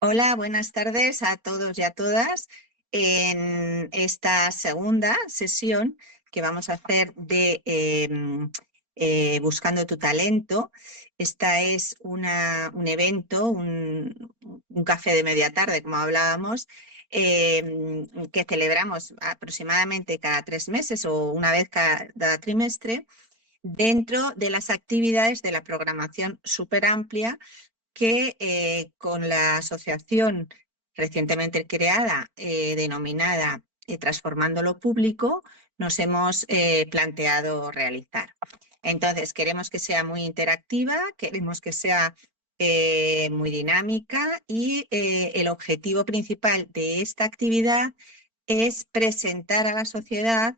Hola, buenas tardes a todos y a todas. En esta segunda sesión que vamos a hacer de Buscando tu talento, esta es un evento, un café de media tarde, como hablábamos, que celebramos aproximadamente cada 3 meses o una vez cada trimestre, dentro de las actividades de la programación súper amplia que con la asociación recientemente creada, denominada Transformando lo Público, nos hemos planteado realizar. Entonces, queremos que sea muy interactiva, queremos que sea muy dinámica y el objetivo principal de esta actividad es presentar a la sociedad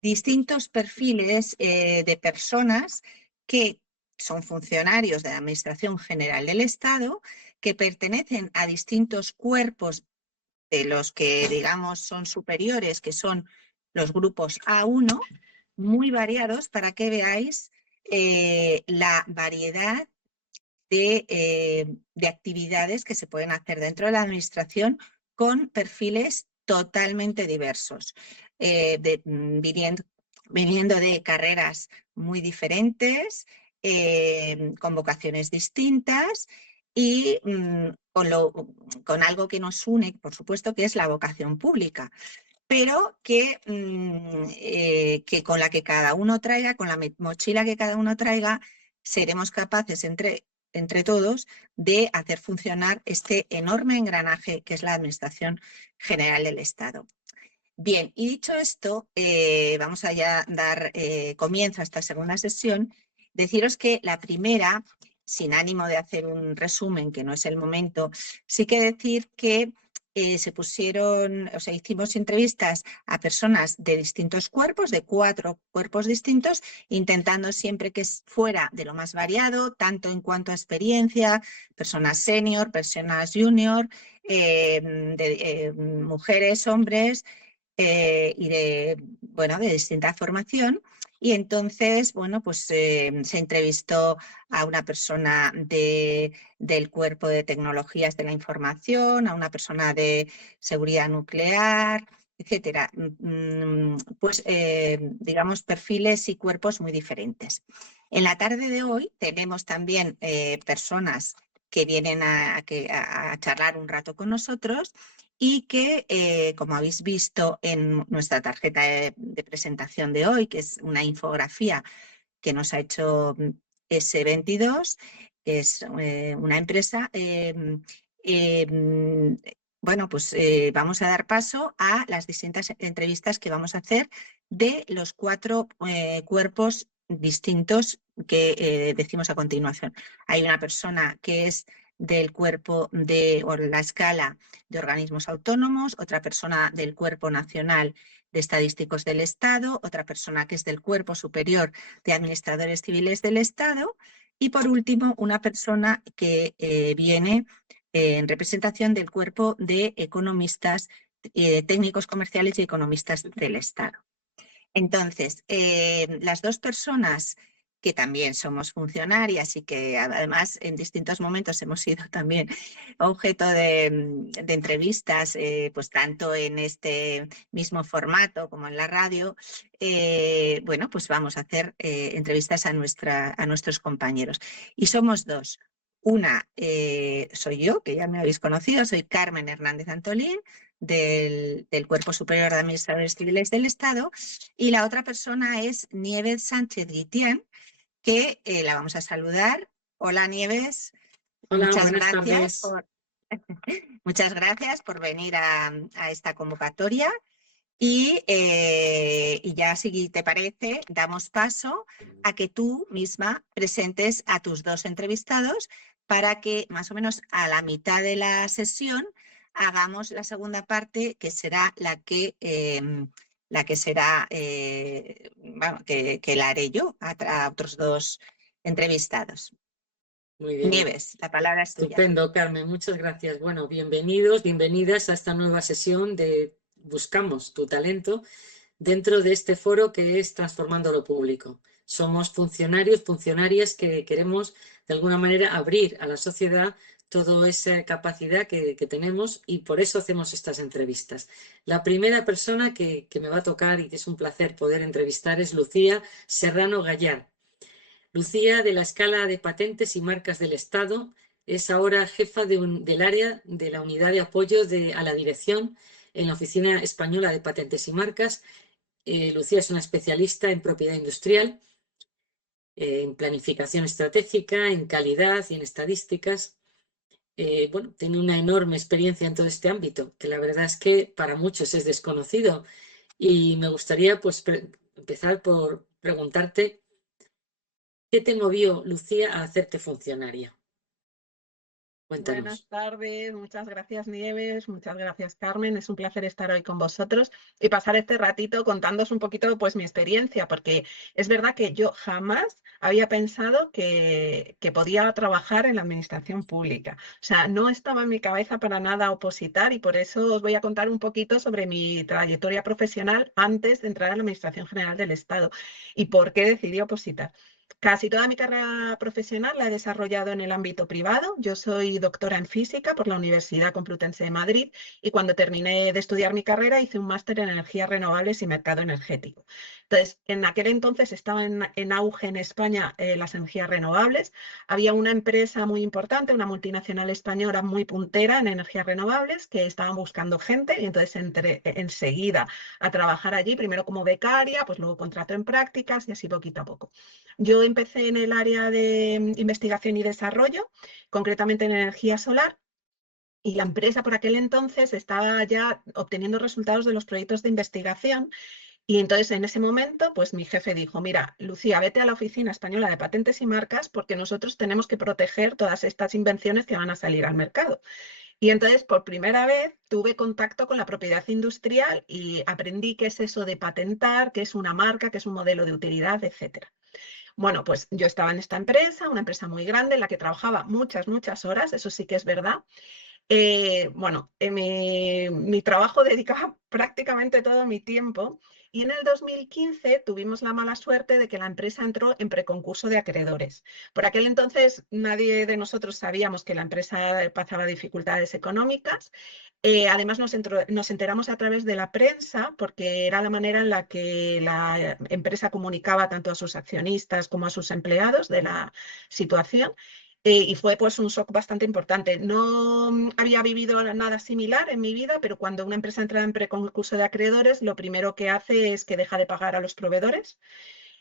distintos perfiles de personas que son funcionarios de la Administración General del Estado, que pertenecen a distintos cuerpos de los que, digamos, son superiores, que son los grupos A1, muy variados para que veáis la variedad de actividades que se pueden hacer dentro de la Administración con perfiles totalmente diversos, viniendo de carreras muy diferentes, con vocaciones distintas y con algo que nos une, por supuesto, que es la vocación pública, pero que con la que cada uno traiga, con la mochila que cada uno traiga, seremos capaces entre todos de hacer funcionar este enorme engranaje que es la Administración General del Estado. Bien, y dicho esto, vamos a ya dar comienzo a esta segunda sesión. Deciros que la primera, sin ánimo de hacer un resumen, que no es el momento, sí que decir que hicimos entrevistas a personas de distintos cuerpos, de 4 cuerpos distintos, intentando siempre que fuera de lo más variado, tanto en cuanto a experiencia, personas senior, personas junior, mujeres, hombres, y de distinta formación. Y entonces, pues se entrevistó a una persona del cuerpo de tecnologías de la información, a una persona de seguridad nuclear, etcétera. Pues, digamos, perfiles y cuerpos muy diferentes. En la tarde de hoy tenemos también personas que vienen a charlar un rato con nosotros y que, como habéis visto en nuestra tarjeta de presentación de hoy, que es una infografía que nos ha hecho S22, que es una empresa, vamos a dar paso a las distintas entrevistas que vamos a hacer de los 4 cuerpos distintos que decimos a continuación. Hay una persona que es del cuerpo o la escala de organismos autónomos, otra persona del Cuerpo Nacional de Estadísticos del Estado, otra persona que es del Cuerpo Superior de Administradores Civiles del Estado y, por último, una persona que viene en representación del Cuerpo de Economistas, Técnicos Comerciales y Economistas del Estado. Entonces, las 2 personas que también somos funcionarias y que además en distintos momentos hemos sido también objeto de entrevistas, pues tanto en este mismo formato como en la radio, pues vamos a hacer entrevistas a nuestros compañeros. Y somos 2. Una soy yo, que ya me habéis conocido, soy Carmen Hernández Antolín, del Cuerpo Superior de Administradores Civiles del Estado, y la otra persona es Nieves Sánchez Guitián, que la vamos a saludar. Hola, Nieves. Hola, buenas tardes. Muchas gracias por venir a esta convocatoria. Y ya, si te parece, damos paso a que tú misma presentes a tus 2 entrevistados para que más o menos a la mitad de la sesión hagamos la segunda parte, que será que la haré yo a otros 2 entrevistados. Muy bien, Nieves, la palabra es tuya. estupendo, Carmen, muchas gracias. Bueno, bienvenidos, bienvenidas a esta nueva sesión de Buscamos tu talento dentro de este foro que es Transformando lo Público. Somos funcionarios, funcionarias que queremos de alguna manera abrir a la sociedad toda esa capacidad que tenemos y por eso hacemos estas entrevistas. La primera persona que me va a tocar y que es un placer poder entrevistar es Lucía Serrano Gallard. Lucía, de la Escala de Patentes y Marcas del Estado, es ahora jefa del área de la Unidad de Apoyo a la Dirección en la Oficina Española de Patentes y Marcas. Lucía es una especialista en propiedad industrial, en planificación estratégica, en calidad y en estadísticas. Bueno, tiene una enorme experiencia en todo este ámbito, que la verdad es que para muchos es desconocido. Y me gustaría pues empezar por preguntarte, ¿qué te movió, Lucía, a hacerte funcionaria? Buenas Cuéntanos. tardes, muchas gracias Nieves, muchas gracias Carmen, es un placer estar hoy con vosotros y pasar este ratito contándoos un poquito pues mi experiencia, porque es verdad que yo jamás había pensado que podía trabajar en la administración pública, o sea, no estaba en mi cabeza para nada opositar y por eso os voy a contar un poquito sobre mi trayectoria profesional antes de entrar a la Administración General del Estado y por qué decidí opositar. Casi toda mi carrera profesional la he desarrollado en el ámbito privado. Yo soy doctora en física por la Universidad Complutense de Madrid y cuando terminé de estudiar mi carrera hice un máster en energías renovables y mercado energético. Entonces, en aquel entonces estaba en auge en España las energías renovables. Había una empresa muy importante, una multinacional española muy puntera en energías renovables que estaban buscando gente y entonces entré enseguida a trabajar allí, primero como becaria, pues luego contrato en prácticas y así poquito a poco. Yo empecé en el área de investigación y desarrollo, concretamente en energía solar, y la empresa por aquel entonces estaba ya obteniendo resultados de los proyectos de investigación. Y entonces en ese momento, pues mi jefe dijo, mira, Lucía, vete a la Oficina Española de Patentes y Marcas porque nosotros tenemos que proteger todas estas invenciones que van a salir al mercado. Y entonces por primera vez tuve contacto con la propiedad industrial y aprendí qué es eso de patentar, qué es una marca, qué es un modelo de utilidad, etcétera. Bueno, pues yo estaba en esta empresa, una empresa muy grande en la que trabajaba muchas, muchas horas, eso sí que es verdad. Bueno, mi trabajo dedicaba prácticamente todo mi tiempo y en el 2015 tuvimos la mala suerte de que la empresa entró en preconcurso de acreedores. Por aquel entonces nadie de nosotros sabíamos que la empresa pasaba dificultades económicas. Además nos enteramos a través de la prensa porque era la manera en la que la empresa comunicaba tanto a sus accionistas como a sus empleados de la situación. Y fue pues un shock bastante importante. No había vivido nada similar en mi vida, pero cuando una empresa entra en preconcurso de acreedores, lo primero que hace es que deja de pagar a los proveedores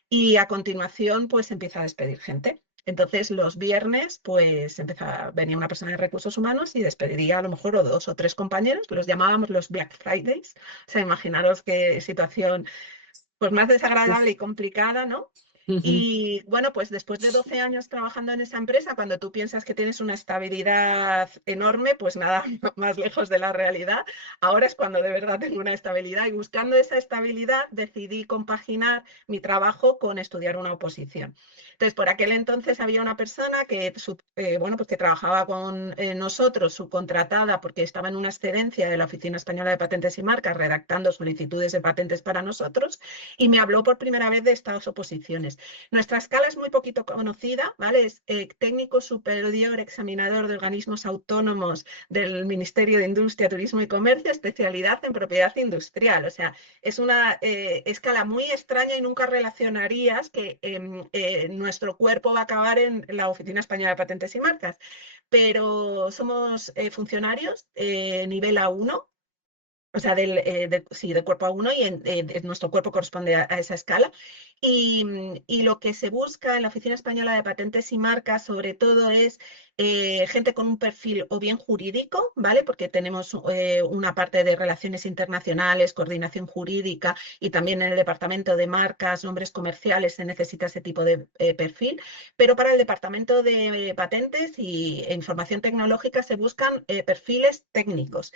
y a continuación pues empieza a despedir gente. Entonces los viernes pues venía una persona de recursos humanos y despediría a lo mejor o 2 o 3 compañeros, los llamábamos los Black Fridays. O sea, imaginaros qué situación pues más desagradable y complicada, ¿no? Y bueno, pues después de 12 años trabajando en esa empresa, cuando tú piensas que tienes una estabilidad enorme, pues nada más lejos de la realidad. Ahora es cuando de verdad tengo una estabilidad y buscando esa estabilidad decidí compaginar mi trabajo con estudiar una oposición. Entonces, por aquel entonces había una persona que, bueno, pues que trabajaba con nosotros, subcontratada, porque estaba en una excedencia de la Oficina Española de Patentes y Marcas, redactando solicitudes de patentes para nosotros, y me habló por primera vez de estas oposiciones. Nuestra escala es muy poquito conocida, ¿vale? Es técnico superior examinador de organismos autónomos del Ministerio de Industria, Turismo y Comercio, especialidad en propiedad industrial. O sea, es una escala muy extraña y nunca relacionarías que nuestro cuerpo va a acabar en la Oficina Española de Patentes y Marcas. Pero somos funcionarios nivel A1, o sea, sí, del cuerpo A1 y nuestro cuerpo corresponde a esa escala. Y lo que se busca en la Oficina Española de Patentes y Marcas, sobre todo, es gente con un perfil o bien jurídico, ¿vale? Porque tenemos una parte de relaciones internacionales, coordinación jurídica y también en el departamento de marcas, nombres comerciales se necesita ese tipo de perfil. Pero para el departamento de patentes e información tecnológica se buscan perfiles técnicos.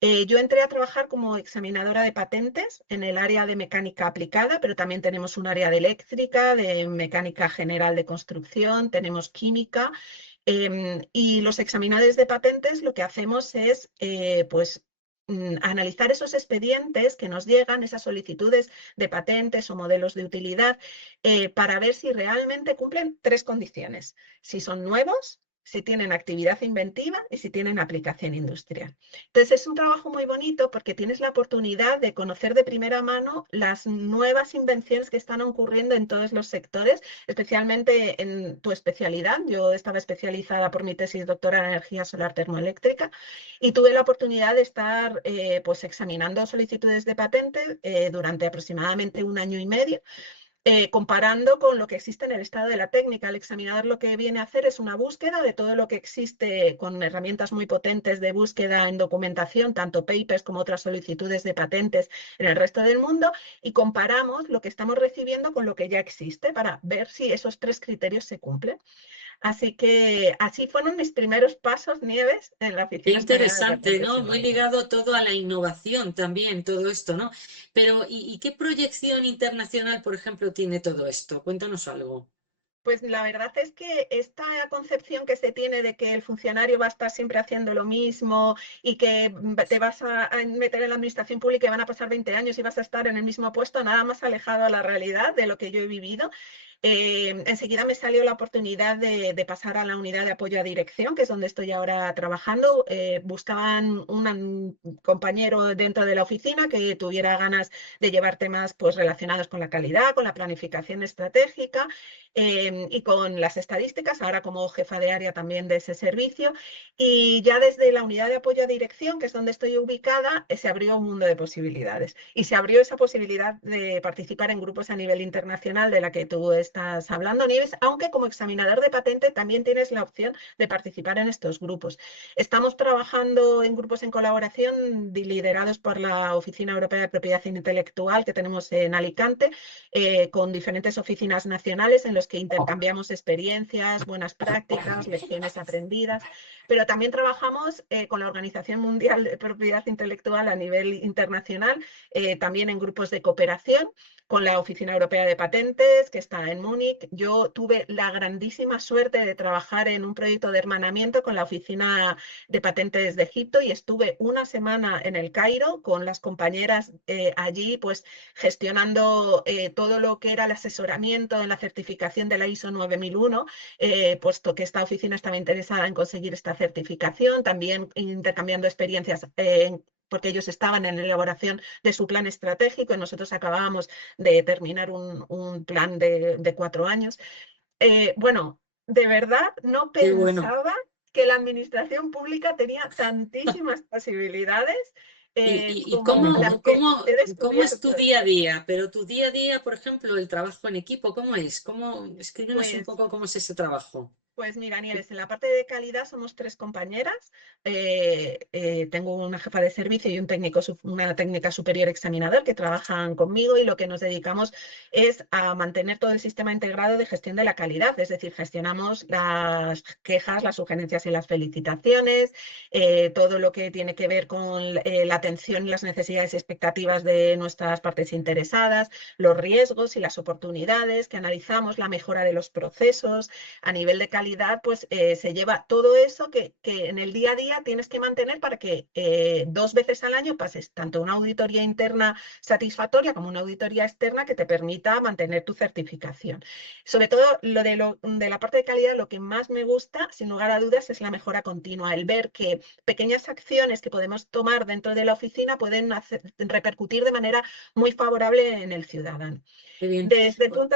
Yo entré a trabajar como examinadora de patentes en el área de mecánica aplicada, pero también tenemos un área de eléctrica, de mecánica general de construcción, tenemos química. Y los examinadores de patentes lo que hacemos es, pues, analizar esos expedientes que nos llegan, esas solicitudes de patentes o modelos de utilidad, para ver si realmente cumplen 3 condiciones. Si son nuevos, si tienen actividad inventiva y si tienen aplicación industrial. Entonces es un trabajo muy bonito porque tienes la oportunidad de conocer de primera mano las nuevas invenciones que están ocurriendo en todos los sectores, especialmente en tu especialidad. Yo estaba especializada por mi tesis doctoral en energía solar termoeléctrica y tuve la oportunidad de estar pues examinando solicitudes de patente durante aproximadamente 1 año y medio, comparando con lo que existe en el estado de la técnica. El examinador lo que viene a hacer es una búsqueda de todo lo que existe con herramientas muy potentes de búsqueda en documentación, tanto papers como otras solicitudes de patentes en el resto del mundo, y comparamos lo que estamos recibiendo con lo que ya existe para ver si esos 3 criterios se cumplen. Así que así fueron mis primeros pasos, Nieves, en la Qué Oficina Española de interesante, Patentes ¿no? y Muy Marcas. ligado todo a la innovación también, todo esto, ¿no? Pero, ¿y qué proyección internacional, por ejemplo, tiene todo esto? Cuéntanos algo. Pues la verdad es que esta concepción que se tiene de que el funcionario va a estar siempre haciendo lo mismo y que te vas a meter en la administración pública y van a pasar 20 años y vas a estar en el mismo puesto, nada más alejado a la realidad de lo que yo he vivido. Enseguida me salió la oportunidad de pasar a la unidad de apoyo a dirección, que es donde estoy ahora trabajando. Buscaban un compañero dentro de la oficina que tuviera ganas de llevar temas pues, relacionados con la calidad, con la planificación estratégica y con las estadísticas, ahora como jefa de área también de ese servicio. Y ya desde la unidad de apoyo a dirección, que es donde estoy ubicada, se abrió un mundo de posibilidades. Y se abrió esa posibilidad de participar en grupos a nivel internacional de la que tú estás hablando, Nieves, aunque como examinador de patente también tienes la opción de participar en estos grupos. Estamos trabajando en grupos en colaboración liderados por la Oficina Europea de Propiedad Intelectual que tenemos en Alicante, con diferentes oficinas nacionales en los que intercambiamos experiencias, buenas prácticas, lecciones aprendidas, pero también trabajamos con la Organización Mundial de Propiedad Intelectual a nivel internacional, también en grupos de cooperación, con la Oficina Europea de Patentes, que está en Múnich. Yo tuve la grandísima suerte de trabajar en un proyecto de hermanamiento con la Oficina de Patentes de Egipto y estuve una semana en el Cairo con las compañeras allí, pues gestionando todo lo que era el asesoramiento en la certificación de la ISO 9001, puesto que esta oficina estaba interesada en conseguir esta certificación, también intercambiando experiencias porque ellos estaban en la elaboración de su plan estratégico y nosotros acabábamos de terminar un plan de 4 años. Bueno, de verdad no Qué bueno. pensaba que la administración pública tenía tantísimas posibilidades ¿Y como las que he cómo es tu descubierto. día a día? Pero tu día a día, por ejemplo, el trabajo en equipo, ¿cómo es? Escríbenos un Pues poco cómo es ese trabajo. Pues mira, Nieves, en la parte de calidad somos 3 compañeras. Tengo una jefa de servicio y una técnica superior examinador que trabajan conmigo y lo que nos dedicamos es a mantener todo el sistema integrado de gestión de la calidad. Es decir, gestionamos las quejas, las sugerencias y las felicitaciones, todo lo que tiene que ver con la atención y las necesidades y expectativas de nuestras partes interesadas, los riesgos y las oportunidades que analizamos, la mejora de los procesos a nivel de calidad, pues se lleva todo eso que en el día a día tienes que mantener para que 2 veces al año pases tanto una auditoría interna satisfactoria como una auditoría externa que te permita mantener tu certificación. Sobre todo de la parte de calidad, lo que más me gusta, sin lugar a dudas, es la mejora continua, el ver que pequeñas acciones que podemos tomar dentro de la oficina pueden repercutir de manera muy favorable en el ciudadano. Qué bien. Desde el punto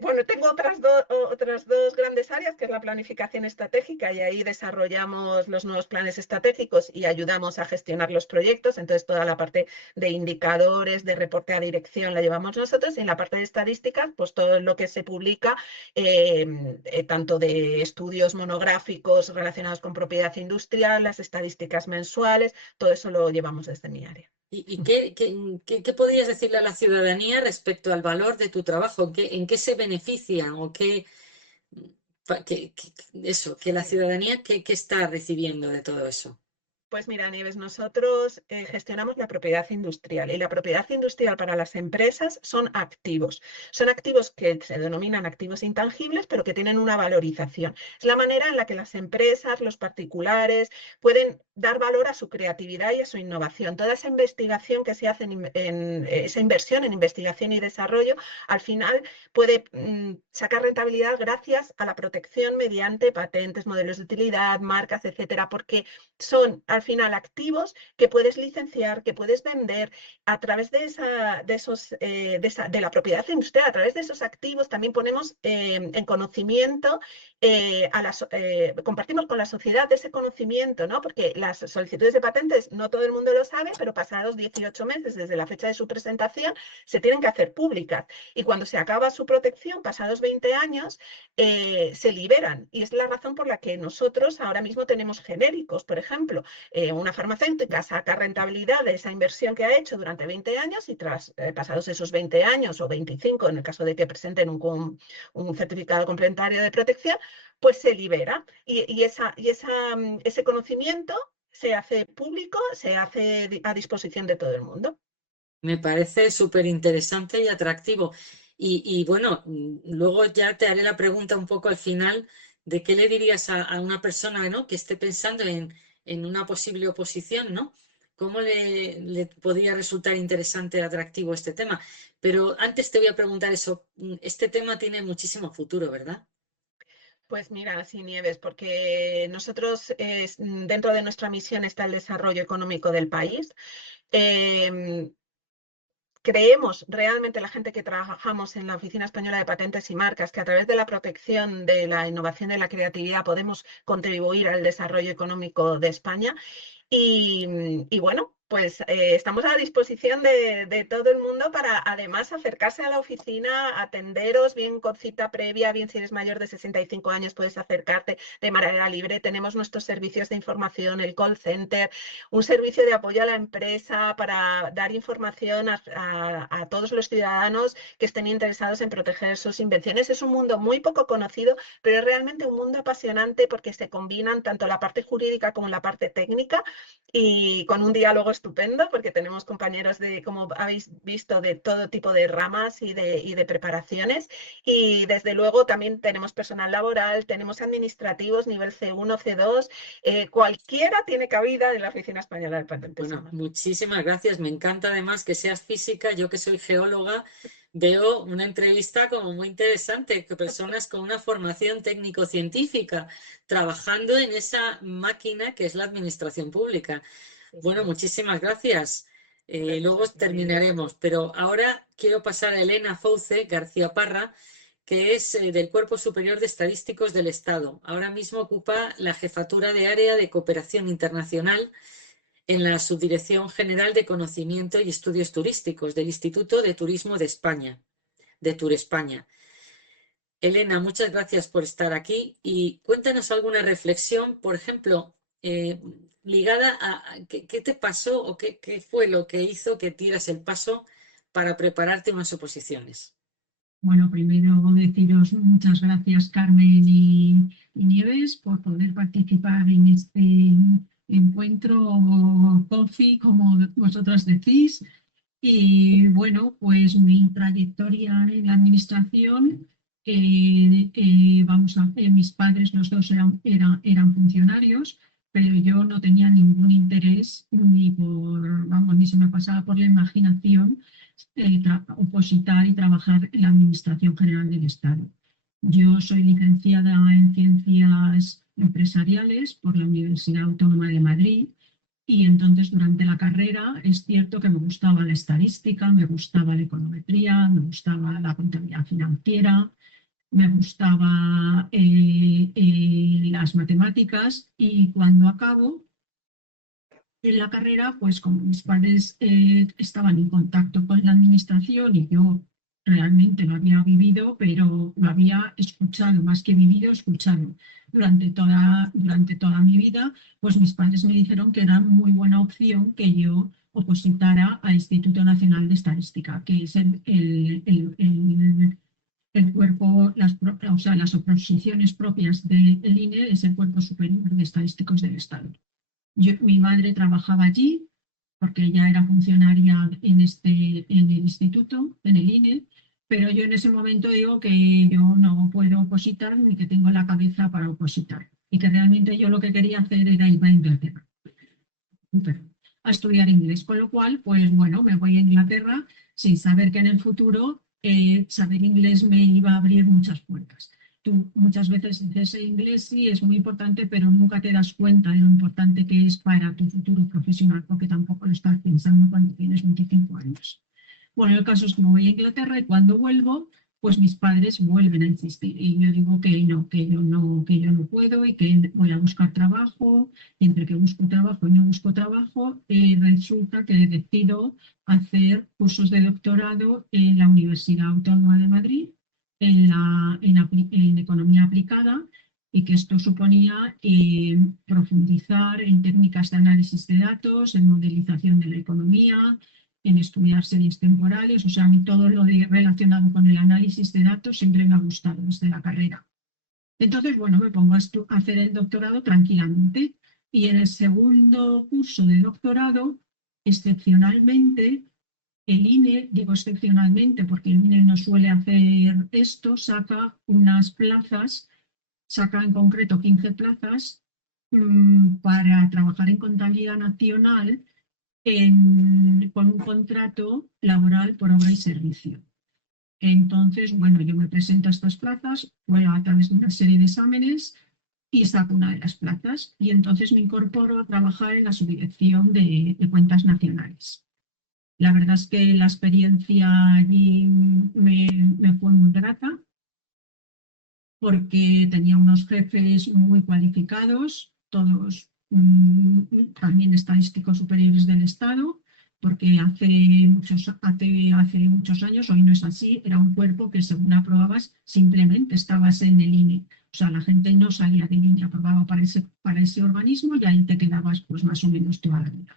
bueno, tengo otras dos grandes áreas, que es la planificación estratégica, y ahí desarrollamos los nuevos planes estratégicos y ayudamos a gestionar los proyectos. Entonces, toda la parte de indicadores, de reporte a dirección la llevamos nosotros, y en la parte de estadísticas, pues todo lo que se publica, tanto de estudios monográficos relacionados con propiedad industrial, las estadísticas mensuales, todo eso lo llevamos desde mi área. ¿Y qué podrías decirle a la ciudadanía respecto al valor de tu trabajo? En qué se benefician o eso, que la ciudadanía qué está recibiendo de todo eso? Pues mira, Nieves, nosotros gestionamos la propiedad industrial y la propiedad industrial para las empresas son activos. Son activos que se denominan activos intangibles, pero que tienen una valorización. Es la manera en la que las empresas, los particulares, pueden dar valor a su creatividad y a su innovación. Toda esa investigación que se hace esa inversión en investigación y desarrollo, al final puede sacar rentabilidad gracias a la protección mediante patentes, modelos de utilidad, marcas, etcétera, porque son al final activos que puedes licenciar, que puedes vender a través de la propiedad industrial, a través de esos activos también ponemos en conocimiento, compartimos con la sociedad de ese conocimiento, ¿no? Porque las solicitudes de patentes no todo el mundo lo sabe, pero pasados 18 meses desde la fecha de su presentación se tienen que hacer públicas y cuando se acaba su protección, pasados 20 años, se liberan y es la razón por la que nosotros ahora mismo tenemos genéricos, por ejemplo, una farmacéutica saca rentabilidad de esa inversión que ha hecho durante 20 años y tras pasados esos 20 años o 25, en el caso de que presenten un certificado complementario de protección, pues se libera ese conocimiento se hace público, se hace a disposición de todo el mundo. Me parece súper interesante y atractivo. Y bueno, luego ya te haré la pregunta un poco al final de qué le dirías a una persona, ¿no?, que esté pensando en una posible oposición, ¿no? ¿Cómo le podría resultar interesante, atractivo este tema? Pero antes te voy a preguntar eso. Este tema tiene muchísimo futuro, ¿verdad? Pues mira, sí, Nieves, porque nosotros dentro de nuestra misión está el desarrollo económico del país. Em, Creemos realmente la gente que trabajamos en la Oficina Española de Patentes y Marcas que a través de la protección de la innovación y la creatividad podemos contribuir al desarrollo económico de España. Y bueno, pues estamos a la disposición de todo el mundo para además acercarse a la oficina, atenderos bien con cita previa, bien si eres mayor de 65 años puedes acercarte de manera libre. Tenemos nuestros servicios de información, el call center, un servicio de apoyo a la empresa para dar información a todos los ciudadanos que estén interesados en proteger sus invenciones. Es un mundo muy poco conocido, pero es realmente un mundo apasionante porque se combinan tanto la parte jurídica como la parte técnica y con un diálogo estupendo porque tenemos compañeros como habéis visto, de todo tipo de ramas y de preparaciones y desde luego también tenemos personal laboral, tenemos administrativos nivel C1, C2, cualquiera tiene cabida en la Oficina Española de Patentes y Bueno, Marcas. muchísimas gracias. Me encanta además que seas física. Yo que soy geóloga, veo una entrevista como muy interesante, que personas con una formación técnico-científica trabajando en esa máquina que es la administración pública. Bueno, muchísimas gracias. Gracias Luego a ti, Nieves. terminaremos, pero ahora quiero pasar a Elena Fauce García Parra, que es del Cuerpo Superior de Estadísticos del Estado. Ahora mismo ocupa la jefatura de área de cooperación internacional en la Subdirección General de Conocimiento y Estudios Turísticos del Instituto de Turismo de España, de Turespaña. Elena, muchas gracias por estar aquí y cuéntanos alguna reflexión, por ejemplo, ligada a qué te pasó o qué fue lo que hizo que tiras el paso para prepararte unas oposiciones. Bueno, primero deciros muchas gracias, Carmen y Nieves, por poder participar en este encuentro coffee, como vosotras decís. Y bueno, pues mi trayectoria en la administración, mis padres los dos eran funcionarios, pero yo no tenía ningún interés ni se me pasaba por la imaginación opositar y trabajar en la Administración General del Estado. Yo soy licenciada en Ciencias Empresariales por la Universidad Autónoma de Madrid y entonces durante la carrera es cierto que me gustaba la estadística, me gustaba la econometría, me gustaba la contabilidad financiera, me gustaba las matemáticas y cuando acabo en la carrera, pues como mis padres estaban en contacto con la administración y yo realmente lo había vivido, pero lo había escuchado, más que vivido, escuchado durante toda mi vida, pues mis padres me dijeron que era muy buena opción que yo opositara al Instituto Nacional de Estadística, que es el cuerpo, las oposiciones propias del INE, es el Cuerpo Superior de Estadísticos del Estado. Mi madre trabajaba allí porque ella era funcionaria en el instituto, en el INE, pero yo en ese momento digo que yo no puedo opositar ni que tengo la cabeza para opositar y que realmente yo lo que quería hacer era ir a Inglaterra a estudiar inglés, con lo cual, pues bueno, me voy a Inglaterra sin saber que en el futuro saber inglés me iba a abrir muchas puertas. Tú muchas veces dices inglés sí es muy importante, pero nunca te das cuenta de lo importante que es para tu futuro profesional, porque tampoco lo estás pensando cuando tienes 25 años. Bueno, el caso es que me voy a Inglaterra y cuando vuelvo, pues mis padres vuelven a insistir y yo digo que yo no puedo y que voy a buscar trabajo, y entre que busco trabajo y no busco trabajo, resulta que decido hacer cursos de doctorado en la Universidad Autónoma de Madrid en economía aplicada y que esto suponía profundizar en técnicas de análisis de datos, en modelización de la economía, en estudiar series temporales, o sea, a mí todo lo relacionado con el análisis de datos siempre me ha gustado desde la carrera. Entonces, bueno, me pongo a hacer el doctorado tranquilamente y en el segundo curso de doctorado, excepcionalmente, el INE, digo excepcionalmente porque el INE no suele hacer esto, saca unas plazas, saca en concreto 15 plazas para trabajar en contabilidad nacional con un contrato laboral por obra y servicio. Entonces, bueno, yo me presento a estas plazas, voy a través de una serie de exámenes y saco una de las plazas y entonces me incorporo a trabajar en la subdirección de cuentas nacionales. La verdad es que la experiencia allí me fue muy grata porque tenía unos jefes muy cualificados, todos también estadísticos superiores del Estado, porque hace muchos años, hoy no es así, era un cuerpo que según aprobabas simplemente estabas en el INE. O sea, la gente no salía del INE, aprobaba para ese organismo y ahí te quedabas pues más o menos toda la vida.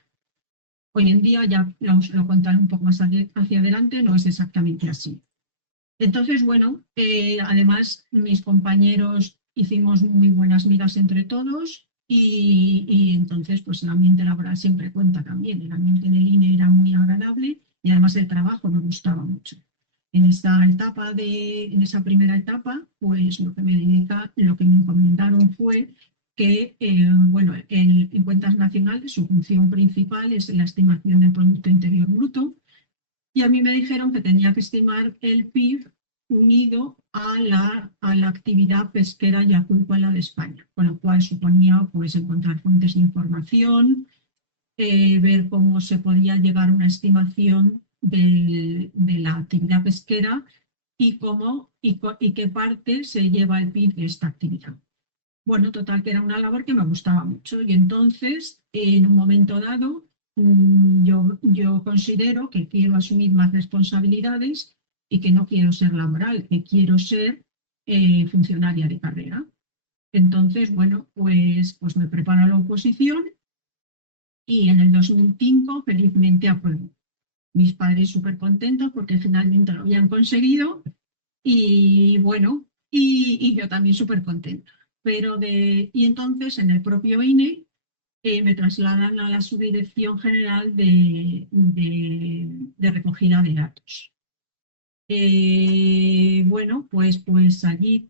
Hoy en día, ya lo contaré un poco más hacia adelante, no es exactamente así. Entonces, bueno, además mis compañeros hicimos muy buenas migas entre todos y entonces pues el ambiente laboral siempre cuenta también. El ambiente en el INE era muy agradable y además el trabajo me gustaba mucho. En esa primera etapa, pues lo que me encomendaron fue que, bueno, en cuentas nacionales su función principal es la estimación del Producto Interior Bruto. Y a mí me dijeron que tenía que estimar el PIB unido a la actividad pesquera y acuícola de España, con lo cual suponía pues, encontrar fuentes de información, ver cómo se podía llegar a una estimación de la actividad pesquera y qué parte se lleva el PIB de esta actividad. Bueno, total, que era una labor que me gustaba mucho y entonces, en un momento dado, yo considero que quiero asumir más responsabilidades y que no quiero ser laboral, que quiero ser funcionaria de carrera. Entonces, bueno, pues me preparo a la oposición y en el 2005 felizmente apruebo. Mis padres súper contentos porque finalmente lo habían conseguido y bueno, y yo también súper contenta. Y entonces en el propio INE me trasladan a la Subdirección General de Recogida de Datos. Bueno, pues allí,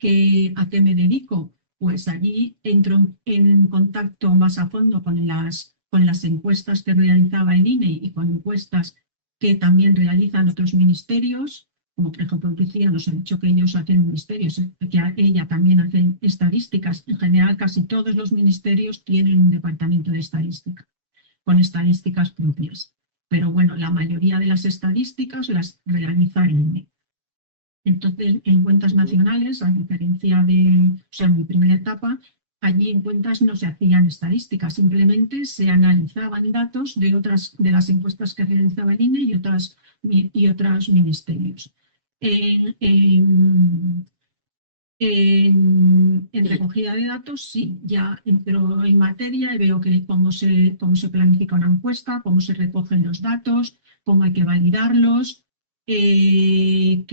¿a qué me dedico? Pues allí entro en contacto más a fondo con las encuestas que realizaba el INE y con encuestas que también realizan otros ministerios, como por ejemplo Lucía nos ha dicho que ellos hacen ministerios, que ella también hace estadísticas. En general, casi todos los ministerios tienen un departamento de estadística, con estadísticas propias. Pero bueno, la mayoría de las estadísticas las realiza el INE. Entonces, en cuentas nacionales, a diferencia en mi primera etapa, allí en cuentas no se hacían estadísticas, simplemente se analizaban datos de las encuestas que realizaba el INE y otros ministerios. En recogida de datos, sí, ya entro en materia y veo cómo se planifica una encuesta, cómo se recogen los datos, cómo hay que validarlos. qué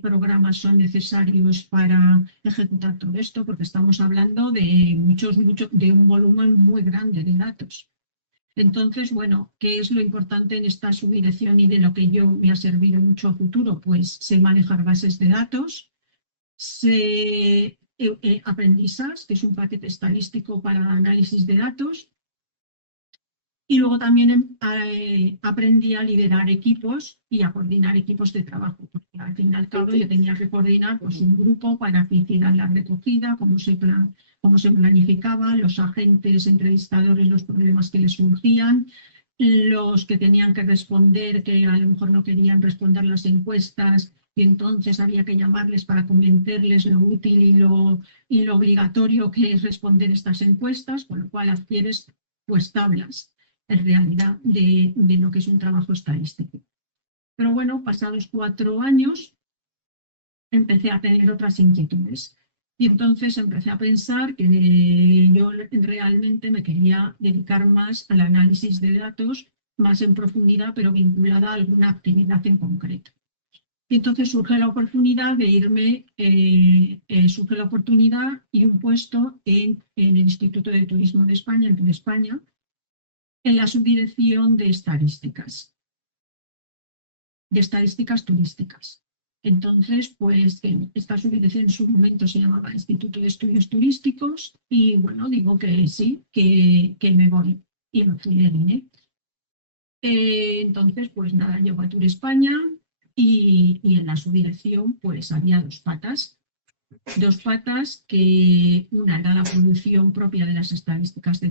programas son necesarios para ejecutar todo esto, porque estamos hablando de de un volumen muy grande de datos. Entonces, bueno, ¿qué es lo importante en esta subdirección y de lo que yo me ha servido mucho a futuro? Pues sé manejar bases de datos, sé aprendí SAS, que es un paquete estadístico para análisis de datos, y luego también aprendí a liderar equipos y a coordinar equipos de trabajo, porque al fin y al cabo yo tenía que coordinar pues, un grupo para que hicieran la recogida, cómo se planificaba, los agentes, entrevistadores, los problemas que les surgían, los que tenían que responder, que a lo mejor no querían responder las encuestas, y entonces había que llamarles para convencerles lo útil y lo obligatorio que es responder estas encuestas, con lo cual adquieres pues tablas en realidad de lo que es un trabajo estadístico. Pero bueno, pasados 4 años empecé a tener otras inquietudes. Y entonces empecé a pensar que yo realmente me quería dedicar más al análisis de datos, más en profundidad, pero vinculada a alguna actividad en concreto. Y entonces surge la oportunidad de irme, surge la oportunidad y un puesto en el Instituto de Turismo de España, en España, en la subdirección de estadísticas turísticas. Entonces, pues esta subdirección en su momento se llamaba Instituto de Estudios Turísticos y bueno, digo que sí, que me voy y me fui del INE. Entonces, pues nada, llego a Tour España y en la subdirección pues había 2 patas. 2 patas, que una era la producción propia de las estadísticas de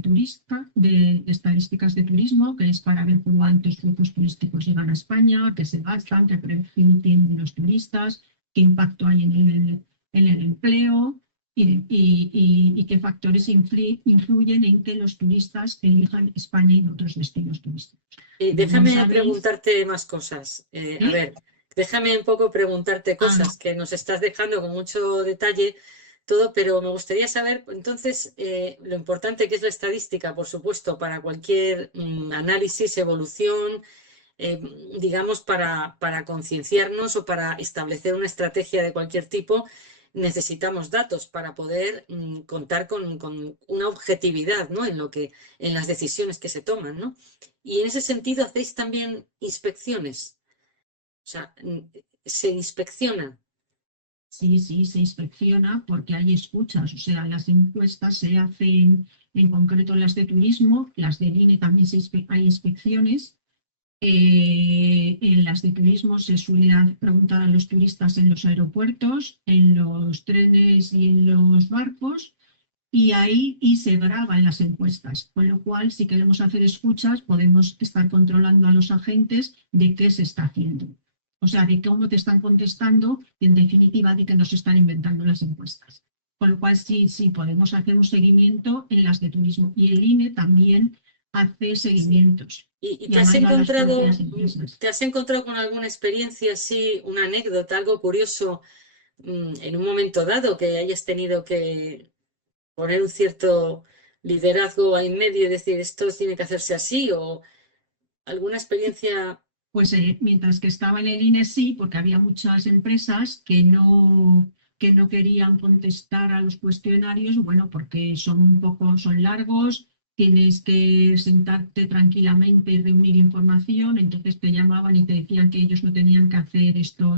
estadísticas de turismo, que es para ver cuántos grupos turísticos llegan a España, qué se gastan, qué perfil tienen los turistas, qué impacto hay en el empleo y qué factores influyen en que los turistas elijan España y no otros destinos turísticos. Déjame preguntarte más cosas. A ver, déjame un poco preguntarte cosas que nos estás dejando con mucho detalle todo, pero me gustaría saber, entonces, lo importante que es la estadística, por supuesto, para cualquier análisis, evolución, digamos, para concienciarnos o para establecer una estrategia de cualquier tipo, necesitamos datos para poder contar con una objetividad, ¿no? en las decisiones que se toman, ¿no? Y en ese sentido, ¿hacéis también inspecciones? O sea, ¿se inspecciona? Sí, se inspecciona porque hay escuchas, o sea, las encuestas se hacen, en concreto las de turismo, las del INE también hay inspecciones. En las de turismo se suele preguntar a los turistas en los aeropuertos, en los trenes y en los barcos, y se graban las encuestas, con lo cual si queremos hacer escuchas podemos estar controlando a los agentes de qué se está haciendo. O sea, de cómo te están contestando y en definitiva de que nos están inventando las encuestas. Con lo cual sí podemos hacer un seguimiento en las de turismo. Y el INE también hace seguimientos. ¿Y te has encontrado con alguna experiencia así, una anécdota, algo curioso en un momento dado que hayas tenido que poner un cierto liderazgo ahí en medio y decir esto tiene que hacerse así, o alguna experiencia? Pues mientras que estaba en el INE sí, porque había muchas empresas que no querían contestar a los cuestionarios, bueno, porque son largos, tienes que sentarte tranquilamente y reunir información, entonces te llamaban y te decían que ellos no tenían que hacer esta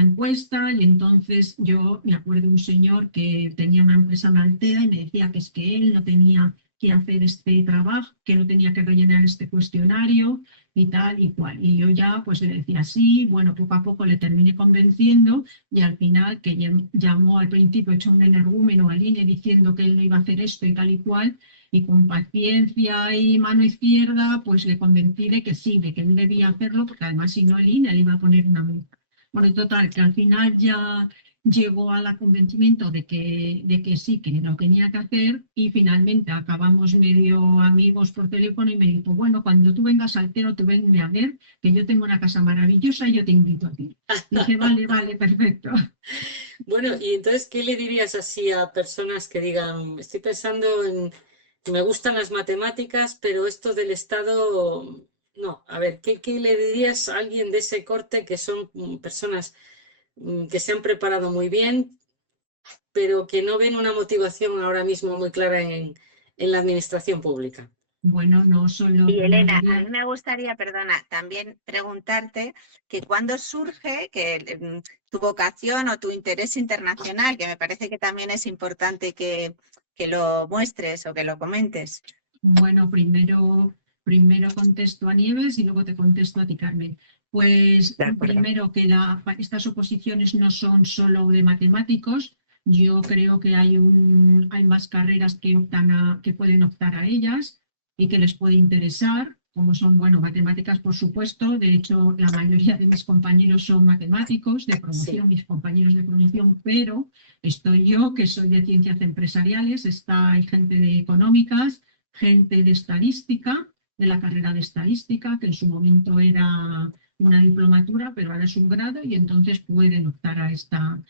encuesta, y entonces yo me acuerdo de un señor que tenía una empresa en Altea y me decía que es que él no tenía que hacer este trabajo, que no tenía que rellenar este cuestionario y tal y cual. Y yo ya pues le decía sí, bueno, poco a poco le terminé convenciendo y al final, que llamó al principio hecho un energúmeno al INE diciendo que él no iba a hacer esto y tal y cual, y con paciencia y mano izquierda pues le convencí de que sí, de que él debía hacerlo, porque además si no el INE le iba a poner una multa. Bueno, total, que al final ya llegó al convencimiento de que sí, que lo tenía que hacer, y finalmente acabamos medio amigos por teléfono y me dijo, bueno, cuando tú vengas al Tero, tú venme a ver, que yo tengo una casa maravillosa y yo te invito a ti. Y dije, vale, perfecto. Bueno, y entonces, ¿qué le dirías así a personas que digan, estoy pensando en, me gustan las matemáticas, pero esto del Estado No, a ver, ¿qué le dirías a alguien de ese corte que son personas que se han preparado muy bien, pero que no ven una motivación ahora mismo muy clara en la administración pública? Bueno, no solo Y Elena, a diría, mí me gustaría, perdona, también preguntarte que cuándo surge que tu vocación o tu interés internacional, que me parece que también es importante que lo muestres o que lo comentes. bueno, primero contesto a Nieves y luego te contesto a ti, Carmen. Pues De acuerdo. primero que estas oposiciones no son solo de matemáticos. Yo creo que hay más carreras que pueden optar a ellas y que les puede interesar, como son, bueno, matemáticas, por supuesto. De hecho, la mayoría de mis compañeros son matemáticos de promoción, mis compañeros de promoción, pero estoy yo, que soy de ciencias empresariales, hay gente de económicas, gente de estadística, de la carrera de estadística, que en su momento era una diplomatura, pero ahora es un grado y entonces pueden optar a esta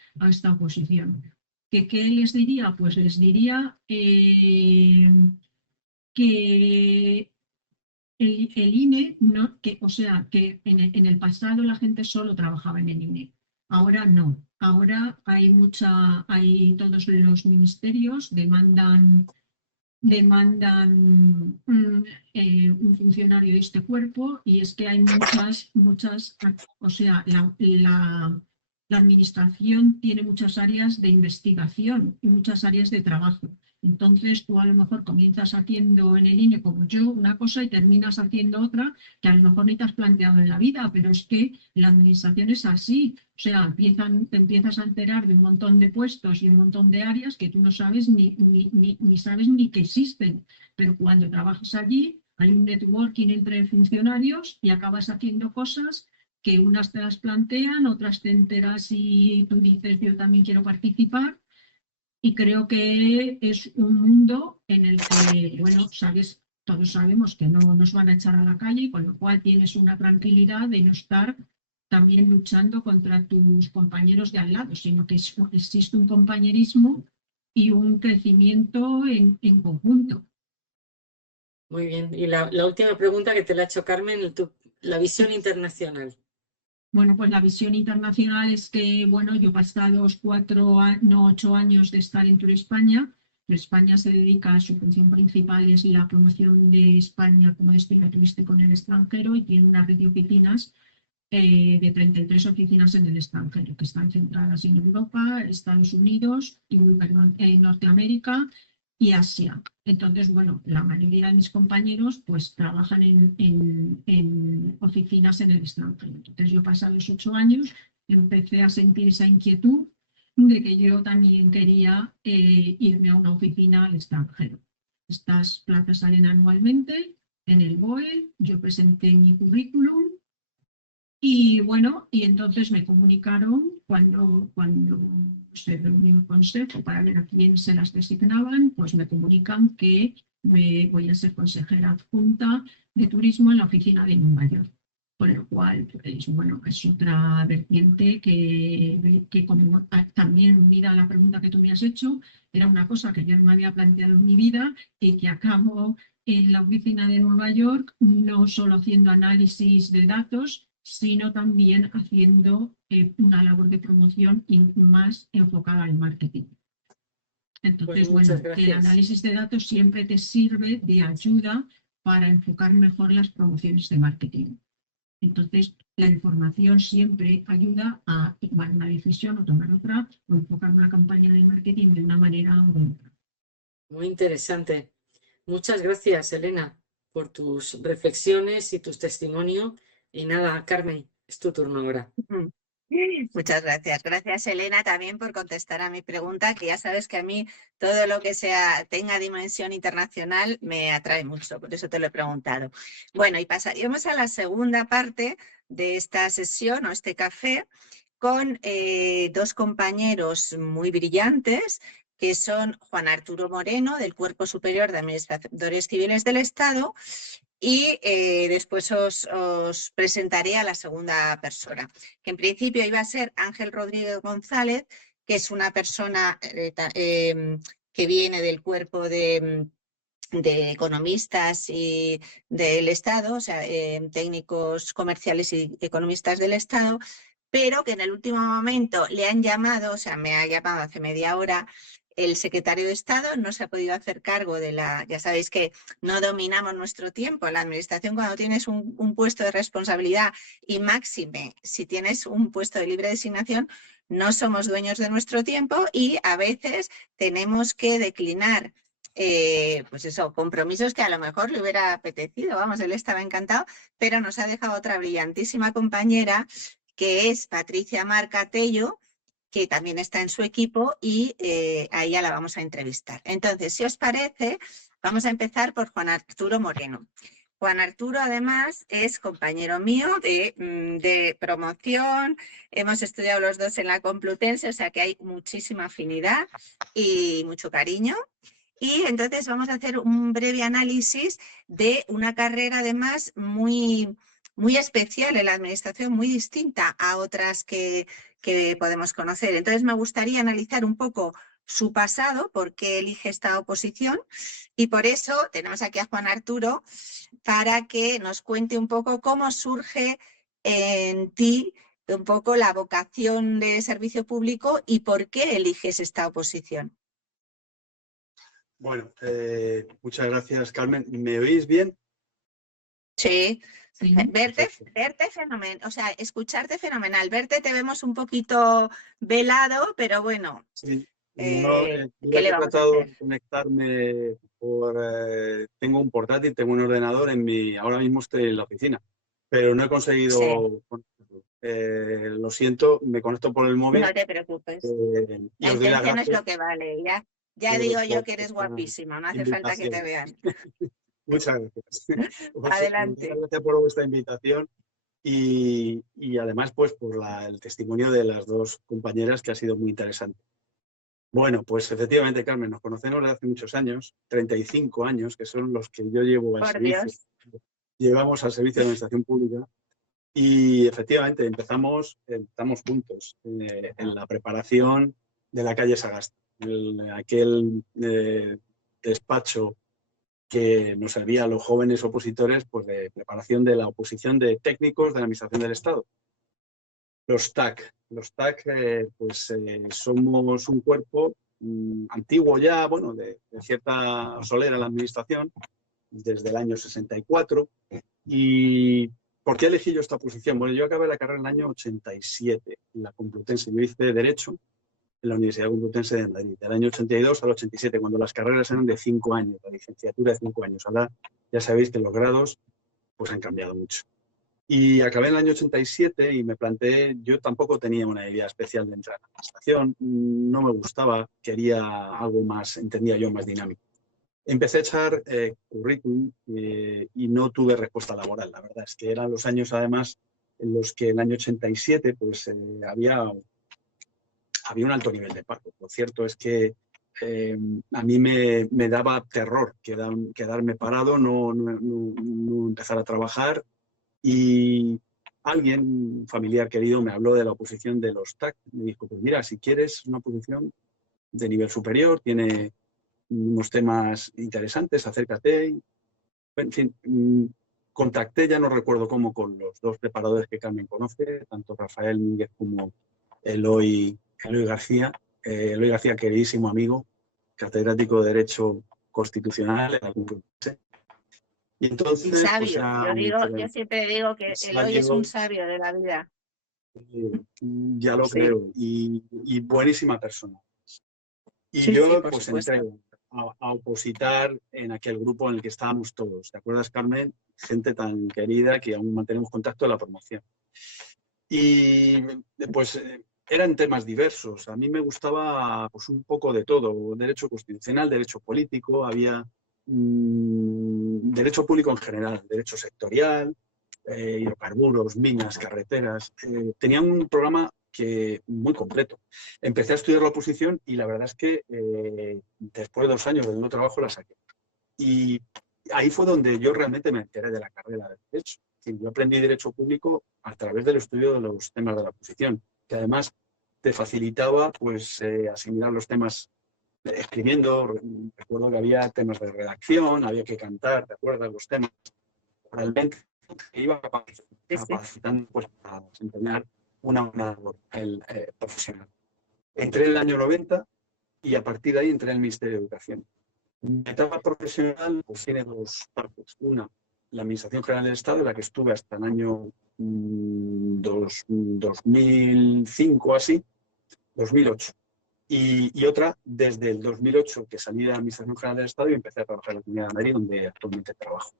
oposición. ¿Qué les diría? Pues les diría que el INE, o sea, que en el pasado la gente solo trabajaba en el INE. Ahora no. Ahora todos los ministerios demandan un funcionario de este cuerpo, y es que hay o sea, la administración tiene muchas áreas de investigación y muchas áreas de trabajo. Entonces tú a lo mejor comienzas haciendo en el INE, como yo, una cosa y terminas haciendo otra que a lo mejor ni te has planteado en la vida, pero es que la administración es así. O sea, te empiezas a enterar de un montón de puestos y un montón de áreas que tú no sabes ni sabes ni que existen. Pero cuando trabajas allí hay un networking entre funcionarios y acabas haciendo cosas que unas te las plantean, otras te enteras y tú dices yo también quiero participar. Y creo que es un mundo en el que, bueno, todos sabemos que no nos van a echar a la calle, con lo cual tienes una tranquilidad de no estar también luchando contra tus compañeros de al lado, sino que existe un compañerismo y un crecimiento en conjunto. Muy bien. Y la última pregunta que te la ha hecho Carmen, la visión internacional. Bueno, pues la visión internacional es que, bueno, yo he pasado 8 años de estar en Tour España. Tour España se dedica, a su función principal es la promoción de España como destino turístico en el extranjero, y tiene una red de oficinas de 33 oficinas en el extranjero, que están centradas en Europa, Estados Unidos, Norteamérica y Asia. Entonces, bueno, la mayoría de mis compañeros pues trabajan en oficinas en el extranjero. Entonces, yo pasados 8 años empecé a sentir esa inquietud de que yo también quería irme a una oficina al extranjero. Estas plazas salen anualmente en el BOE, yo presenté mi currículum. Y bueno, y entonces me comunicaron cuando se reunió el consejo para ver a quién se las designaban, pues me comunican que voy a ser consejera adjunta de turismo en la oficina de Nueva York. Por lo cual, pues, bueno, es otra vertiente que como también unida a la pregunta que tú me has hecho, era una cosa que yo no me había planteado en mi vida y que acabo en la oficina de Nueva York, no solo haciendo análisis de datos, sino también haciendo una labor de promoción y más enfocada al marketing. Entonces, Pues muchas bueno, que el gracias. análisis de datos siempre te sirve de ayuda para enfocar mejor las promociones de marketing. Entonces, la información siempre ayuda a tomar una decisión o tomar otra, o enfocar una campaña de marketing de una manera u otra. Muy interesante. Muchas gracias, Elena, por tus reflexiones y tus testimonios. Y nada, Carmen, es tu turno ahora. Muchas gracias. Gracias, Elena, también por contestar a mi pregunta, que ya sabes que a mí todo lo que tenga dimensión internacional me atrae mucho, por eso te lo he preguntado. Bueno, y pasaríamos a la segunda parte de esta sesión o este café con dos compañeros muy brillantes, que son Juan Arturo Moreno, del Cuerpo Superior de Administradores Civiles del Estado, y después os presentaré a la segunda persona, que en principio iba a ser Ángel Rodríguez González, que es una persona que viene del cuerpo de de economistas y del Estado, o sea, técnicos comerciales y economistas del Estado, pero que en el último momento le han llamado, o sea, me ha llamado hace media hora el secretario de Estado, no se ha podido hacer cargo de ya sabéis que no dominamos nuestro tiempo. La administración, cuando tienes un puesto de responsabilidad y máxime, si tienes un puesto de libre designación, no somos dueños de nuestro tiempo y a veces tenemos que declinar pues eso, compromisos que a lo mejor le hubiera apetecido, vamos, él estaba encantado, pero nos ha dejado otra brillantísima compañera que es Patricia Marcatello, que también está en su equipo y a ella la vamos a entrevistar. Entonces, si os parece, vamos a empezar por Juan Arturo Moreno. Juan Arturo, además, es compañero mío de promoción, hemos estudiado los dos en la Complutense, o sea que hay muchísima afinidad y mucho cariño. Y entonces vamos a hacer un breve análisis de una carrera, además, muy especial en la administración, muy distinta a otras que podemos conocer. Entonces me gustaría analizar un poco su pasado, por qué elige esta oposición, y por eso tenemos aquí a Juan Arturo para que nos cuente un poco cómo surge en ti un poco la vocación de servicio público y por qué eliges esta oposición. Bueno, muchas gracias, Carmen. ¿Me oís bien? Sí, Sí. verte fenomenal, o sea, escucharte fenomenal. Verte te vemos un poquito velado, pero bueno, Sí. ¿qué Mira le que he vamos a tratado hacer? de conectarme tengo un portátil, tengo un ordenador ahora mismo estoy en la oficina, pero no he Sí, conseguido conectarlo. Lo siento, me conecto por el móvil no te preocupes. y La os doy las intención es gracias lo que vale. Ya digo yo por que eres esta guapísima, no hace falta que te invitación. vean. Muchas gracias. Muchas Adelante. gracias por vuestra invitación y además pues por el testimonio de las dos compañeras que ha sido muy interesante. Bueno, pues efectivamente, Carmen, nos conocemos desde hace muchos años, 35 años, que son los que yo llevo al Por servicio. Dios. Llevamos al servicio de administración pública y efectivamente empezamos juntos en la preparación de la calle Sagasta, aquel despacho que nos servía a los jóvenes opositores pues, de preparación de la oposición de técnicos de la Administración del Estado. Los TAC. Los TAC somos un cuerpo antiguo ya, bueno, de cierta solera en la Administración, desde el año 64. ¿Y por qué elegí yo esta posición? Bueno, yo acabé la carrera en el año 87 en la Complutense. Yo hice Derecho en la Universidad Complutense de Madrid, del año 82 al 87, cuando las carreras eran de 5 años, la licenciatura de 5 años. Ahora ya sabéis que los grados pues, han cambiado mucho. Y acabé en el año 87 y me planteé, yo tampoco tenía una idea especial de entrar a la administración, no me gustaba, quería algo más, entendía yo, más dinámico. Empecé a echar currículum y no tuve respuesta laboral. La verdad es que eran los años, además, en los que en el año 87 pues, había un alto nivel de paro. Lo cierto es que a mí me daba terror quedarme parado, no empezar a trabajar. Y alguien, un familiar querido, me habló de la oposición de los TAC. Me dijo, pues mira, si quieres una oposición de nivel superior, tiene unos temas interesantes, acércate. En fin, contacté, ya no recuerdo cómo, con los dos preparadores que Carmen conoce, tanto Rafael Mínguez como Eloy García. Eloy García, queridísimo amigo, catedrático de Derecho Constitucional en la Complutense. Y entonces, Y sabio. pues Yo siempre digo que Eloy es un sabio de la vida. Ya lo Sí. creo. Y buenísima persona. Y Sí, yo sí, por pues supuesto. entré a opositar en aquel grupo en el que estábamos todos. ¿Te acuerdas, Carmen? Gente tan querida que aún mantenemos contacto de la promoción. Y pues eran temas diversos. A mí me gustaba pues un poco de todo. Derecho constitucional, derecho político, había derecho público en general, derecho sectorial, hidrocarburos, minas, carreteras. Tenía un programa muy completo. Empecé a estudiar la oposición y la verdad es que después de 2 años de no trabajo la saqué. Y ahí fue donde yo realmente me enteré de la carrera de Derecho. Yo aprendí Derecho Público a través del estudio de los temas de la oposición, que además te facilitaba pues, asimilar los temas escribiendo. Recuerdo que había temas de redacción, había que cantar, ¿te acuerdas? Los temas. Realmente iba capacitando pues, para desempeñar una labor profesional. Entré en el año 90 y a partir de ahí entré en el Ministerio de Educación. Mi etapa profesional pues, tiene dos partes. Una, la Administración General del Estado, en la que estuve hasta el año 2005 así, 2008. Y otra, desde el 2008, que salí de la Administración General del Estado y empecé a trabajar en la Comunidad de Madrid, donde actualmente trabajo.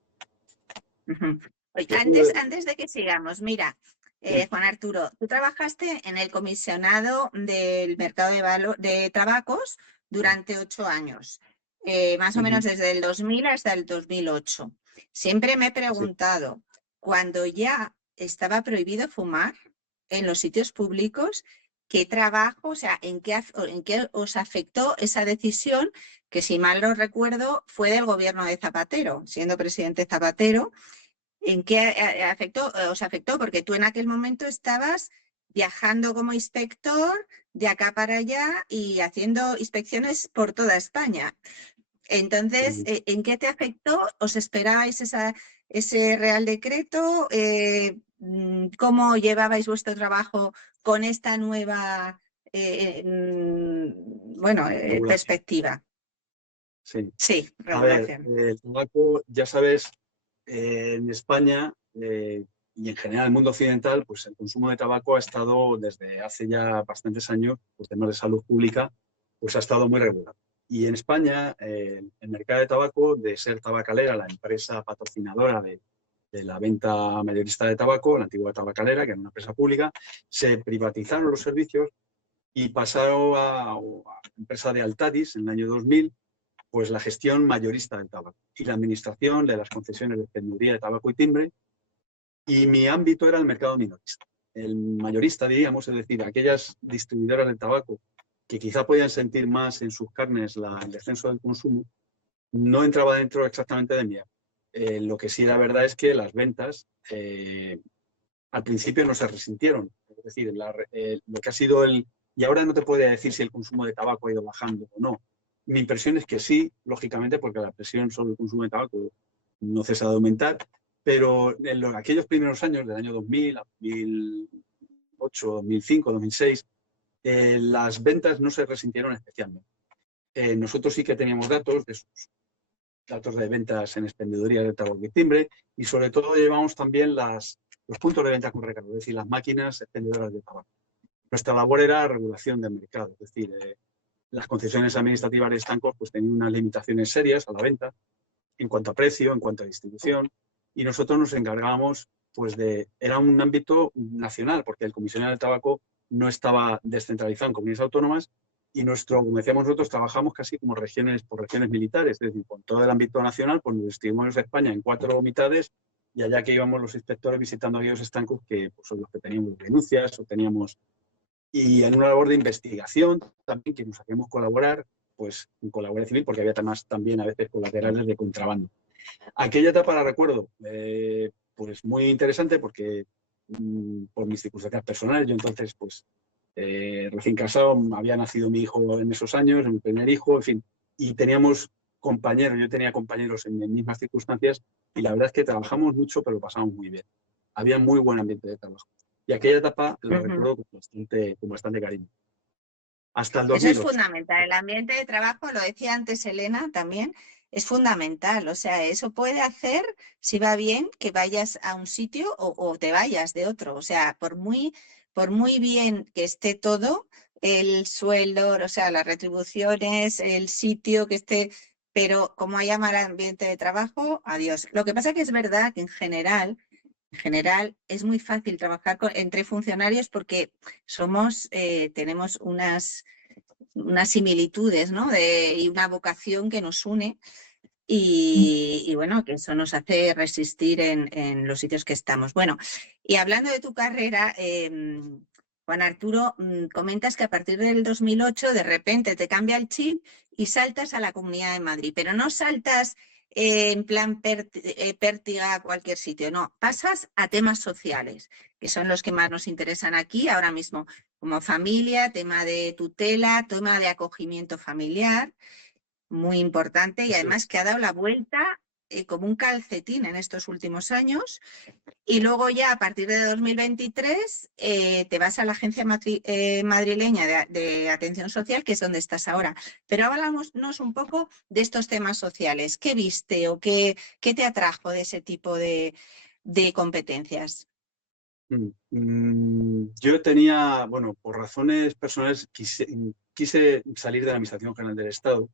Oye, antes de que sigamos, mira, Juan Arturo, tú trabajaste en el comisionado del mercado de tabacos durante 8 años, más o menos desde el 2000 hasta el 2008. Siempre me he preguntado, cuando ya estaba prohibido fumar en los sitios públicos, ¿qué trabajo, o sea, en qué os afectó esa decisión que, si mal no recuerdo, fue del gobierno de Zapatero, siendo presidente Zapatero? ¿En qué os afectó? Porque tú en aquel momento estabas viajando como inspector de acá para allá y haciendo inspecciones por toda España. Entonces, ¿en qué te afectó? ¿Os esperabais ese Real Decreto? ¿Cómo llevabais vuestro trabajo con esta nueva perspectiva? Sí, regulación. A ver, el tabaco, ya sabes, en España y en general en el mundo occidental, pues el consumo de tabaco ha estado desde hace ya bastantes años, por temas de salud pública, pues ha estado muy regulado. Y en España, el mercado de tabaco, de ser Tabacalera, la empresa patrocinadora de la venta mayorista de tabaco, la antigua Tabacalera, que era una empresa pública, se privatizaron los servicios y pasaron a empresa de Altadis en el año 2000, pues la gestión mayorista del tabaco y la administración de las concesiones de expendeduría de tabaco y timbre, y mi ámbito era el mercado minorista. El mayorista, diríamos, es decir, aquellas distribuidoras de tabaco que quizá podían sentir más en sus carnes el descenso del consumo, no entraba dentro exactamente de mi ámbito. Lo que sí la verdad es que las ventas al principio no se resintieron. Es decir, lo que ha sido y ahora no te puedo decir si el consumo de tabaco ha ido bajando o no. Mi impresión es que sí, lógicamente, porque la presión sobre el consumo de tabaco no cesa de aumentar, pero en aquellos primeros años, del año 2000 a 2008, 2005, 2006, las ventas no se resintieron especialmente. Nosotros sí que teníamos datos de ventas en expendedurías de tabaco y timbre, y sobre todo llevamos también los puntos de venta con recargo, es decir, las máquinas expendedoras de tabaco. Nuestra labor era regulación del mercado, es decir, las concesiones administrativas de estancos pues tenían unas limitaciones serias a la venta en cuanto a precio, en cuanto a distribución, y nosotros nos encargábamos pues era un ámbito nacional, porque el comisionado del tabaco no estaba descentralizado en comunidades autónomas, y como decíamos nosotros, trabajamos casi como por regiones militares, es decir, con todo el ámbito nacional, pues nos distribuimos España en 4 mitades, y allá que íbamos los inspectores visitando aquellos estancos que pues, son los que teníamos denuncias o teníamos. Y en una labor de investigación también que nos hacíamos colaborar, pues con la Guardia Civil, porque había temas también a veces colaterales de contrabando. Aquella etapa la recuerdo, pues muy interesante porque por mis circunstancias personales, yo entonces pues recién casado, había nacido mi hijo en esos años, mi primer hijo, en fin, y teníamos compañeros, yo tenía compañeros en mismas circunstancias, y la verdad es que trabajamos mucho, pero lo pasamos muy bien. Había muy buen ambiente de trabajo. Y aquella etapa la recuerdo con bastante cariño. Hasta el 2008. Eso es fundamental. El ambiente de trabajo, lo decía antes Elena también, es fundamental. O sea, eso puede hacer, si va bien, que vayas a un sitio o te vayas de otro. O sea, por muy bien que esté todo, el sueldo, o sea, las retribuciones, el sitio que esté, pero como haya mal ambiente de trabajo, adiós. Lo que pasa que es verdad que en general es muy fácil trabajar entre funcionarios porque tenemos unas similitudes, ¿no? Y una vocación que nos une y bueno, que eso nos hace resistir en los sitios que estamos. Bueno, y hablando de tu carrera, Juan Arturo, comentas que a partir del 2008 de repente te cambia el chip y saltas a la Comunidad de Madrid, pero no saltas en plan pértiga a cualquier sitio, no, pasas a temas sociales, que son los que más nos interesan aquí ahora mismo, como familia, tema de tutela, tema de acogimiento familiar, muy importante y además que ha dado la vuelta como un calcetín en estos últimos años. Y luego ya a partir de 2023 te vas a la Agencia Madrileña de Atención Social, que es donde estás ahora. Pero háblanos un poco de estos temas sociales. ¿Qué viste o qué te atrajo de ese tipo de competencias? Yo tenía, bueno, por razones personales quise salir de la Administración General del Estado.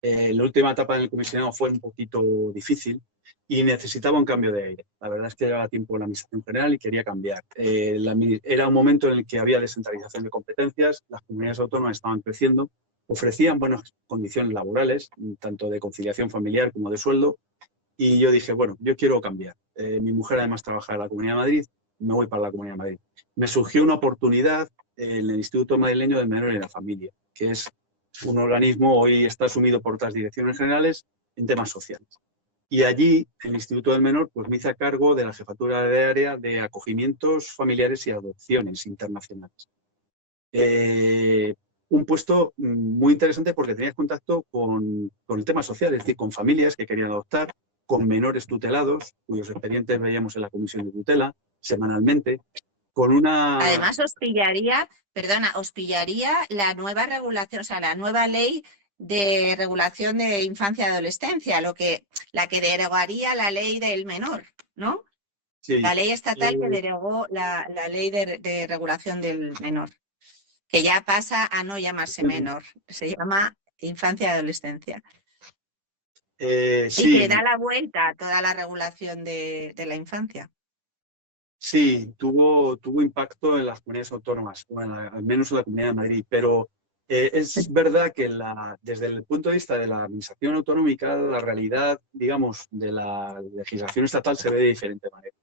La última etapa en el comisionado fue un poquito difícil y necesitaba un cambio de aire. La verdad es que llevaba tiempo en la Administración General y quería cambiar. Era un momento en el que había descentralización de competencias, las comunidades autónomas estaban creciendo, ofrecían buenas condiciones laborales, tanto de conciliación familiar como de sueldo, y yo dije, bueno, yo quiero cambiar. Mi mujer además trabaja en la Comunidad de Madrid, me voy para la Comunidad de Madrid. Me surgió una oportunidad en el Instituto Madrileño del Menor y la Familia, que es un organismo, hoy está asumido por otras direcciones generales en temas sociales. Y allí, en el Instituto del Menor, pues me hice a cargo de la jefatura de área de acogimientos familiares y adopciones internacionales. Un puesto muy interesante porque tenías contacto con el tema social, es decir, con familias que querían adoptar, con menores tutelados, cuyos expedientes veíamos en la comisión de tutela semanalmente, con una... Además os pillaría la nueva regulación, o sea, la nueva ley de regulación de infancia y adolescencia, la que derogaría la ley del menor, ¿no? Sí, la ley estatal que derogó la ley de regulación del menor, que ya pasa a no llamarse menor, se llama infancia y adolescencia. sí, y que da la vuelta a toda la regulación de la infancia. Sí, tuvo impacto en las comunidades autónomas, al menos en la Comunidad de Madrid, pero es verdad que desde el punto de vista de la administración autonómica, la realidad, digamos, de la legislación estatal se ve de diferente manera.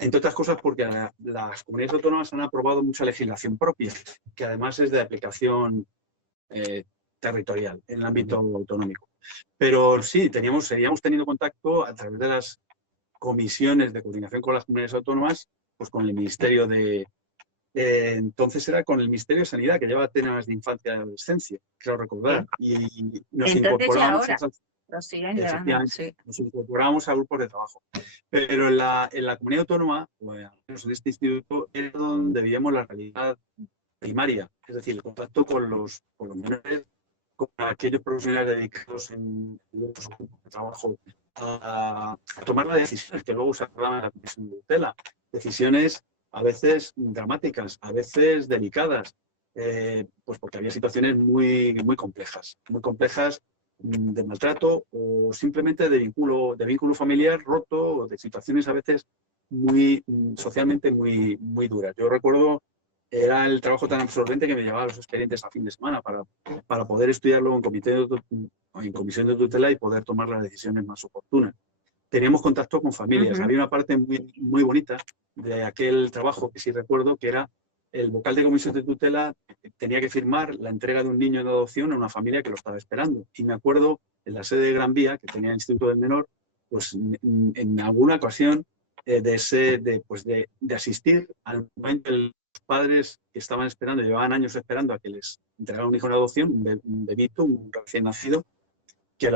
Entre otras cosas porque las comunidades autónomas han aprobado mucha legislación propia, que además es de aplicación territorial en el ámbito autonómico. Pero sí, seguíamos teniendo contacto a través de las comisiones de coordinación con las comunidades autónomas, pues con el Ministerio entonces era con el Ministerio de Sanidad, que lleva temas de infancia y adolescencia, creo recordar, y nos incorporábamos nos incorporábamos a grupos de trabajo. Pero en la comunidad autónoma, o en este instituto, era donde vivíamos la realidad primaria, es decir, el contacto con los menores, con aquellos profesionales dedicados en otros grupos de trabajo a tomar las decisiones que luego se hablaban en la comisión de tutela. Decisiones a veces dramáticas, a veces delicadas, pues porque había situaciones muy complejas de maltrato o simplemente de vínculo familiar roto o de situaciones a veces socialmente muy duras. Yo recuerdo, era el trabajo tan absorbente que me llevaba los expedientes a fin de semana para poder estudiarlo en comisión de tutela y poder tomar las decisiones más oportunas. Teníamos contacto con familias. Había una parte muy bonita de aquel trabajo que sí recuerdo, que era el vocal de comisión de tutela tenía que firmar la entrega de un niño de adopción a una familia que lo estaba esperando. Y me acuerdo, en la sede de Gran Vía, que tenía el Instituto del Menor, pues en alguna ocasión de asistir al momento de los padres que estaban esperando, llevaban años esperando a que les entregaran un hijo en adopción, un bebito, un recién nacido, que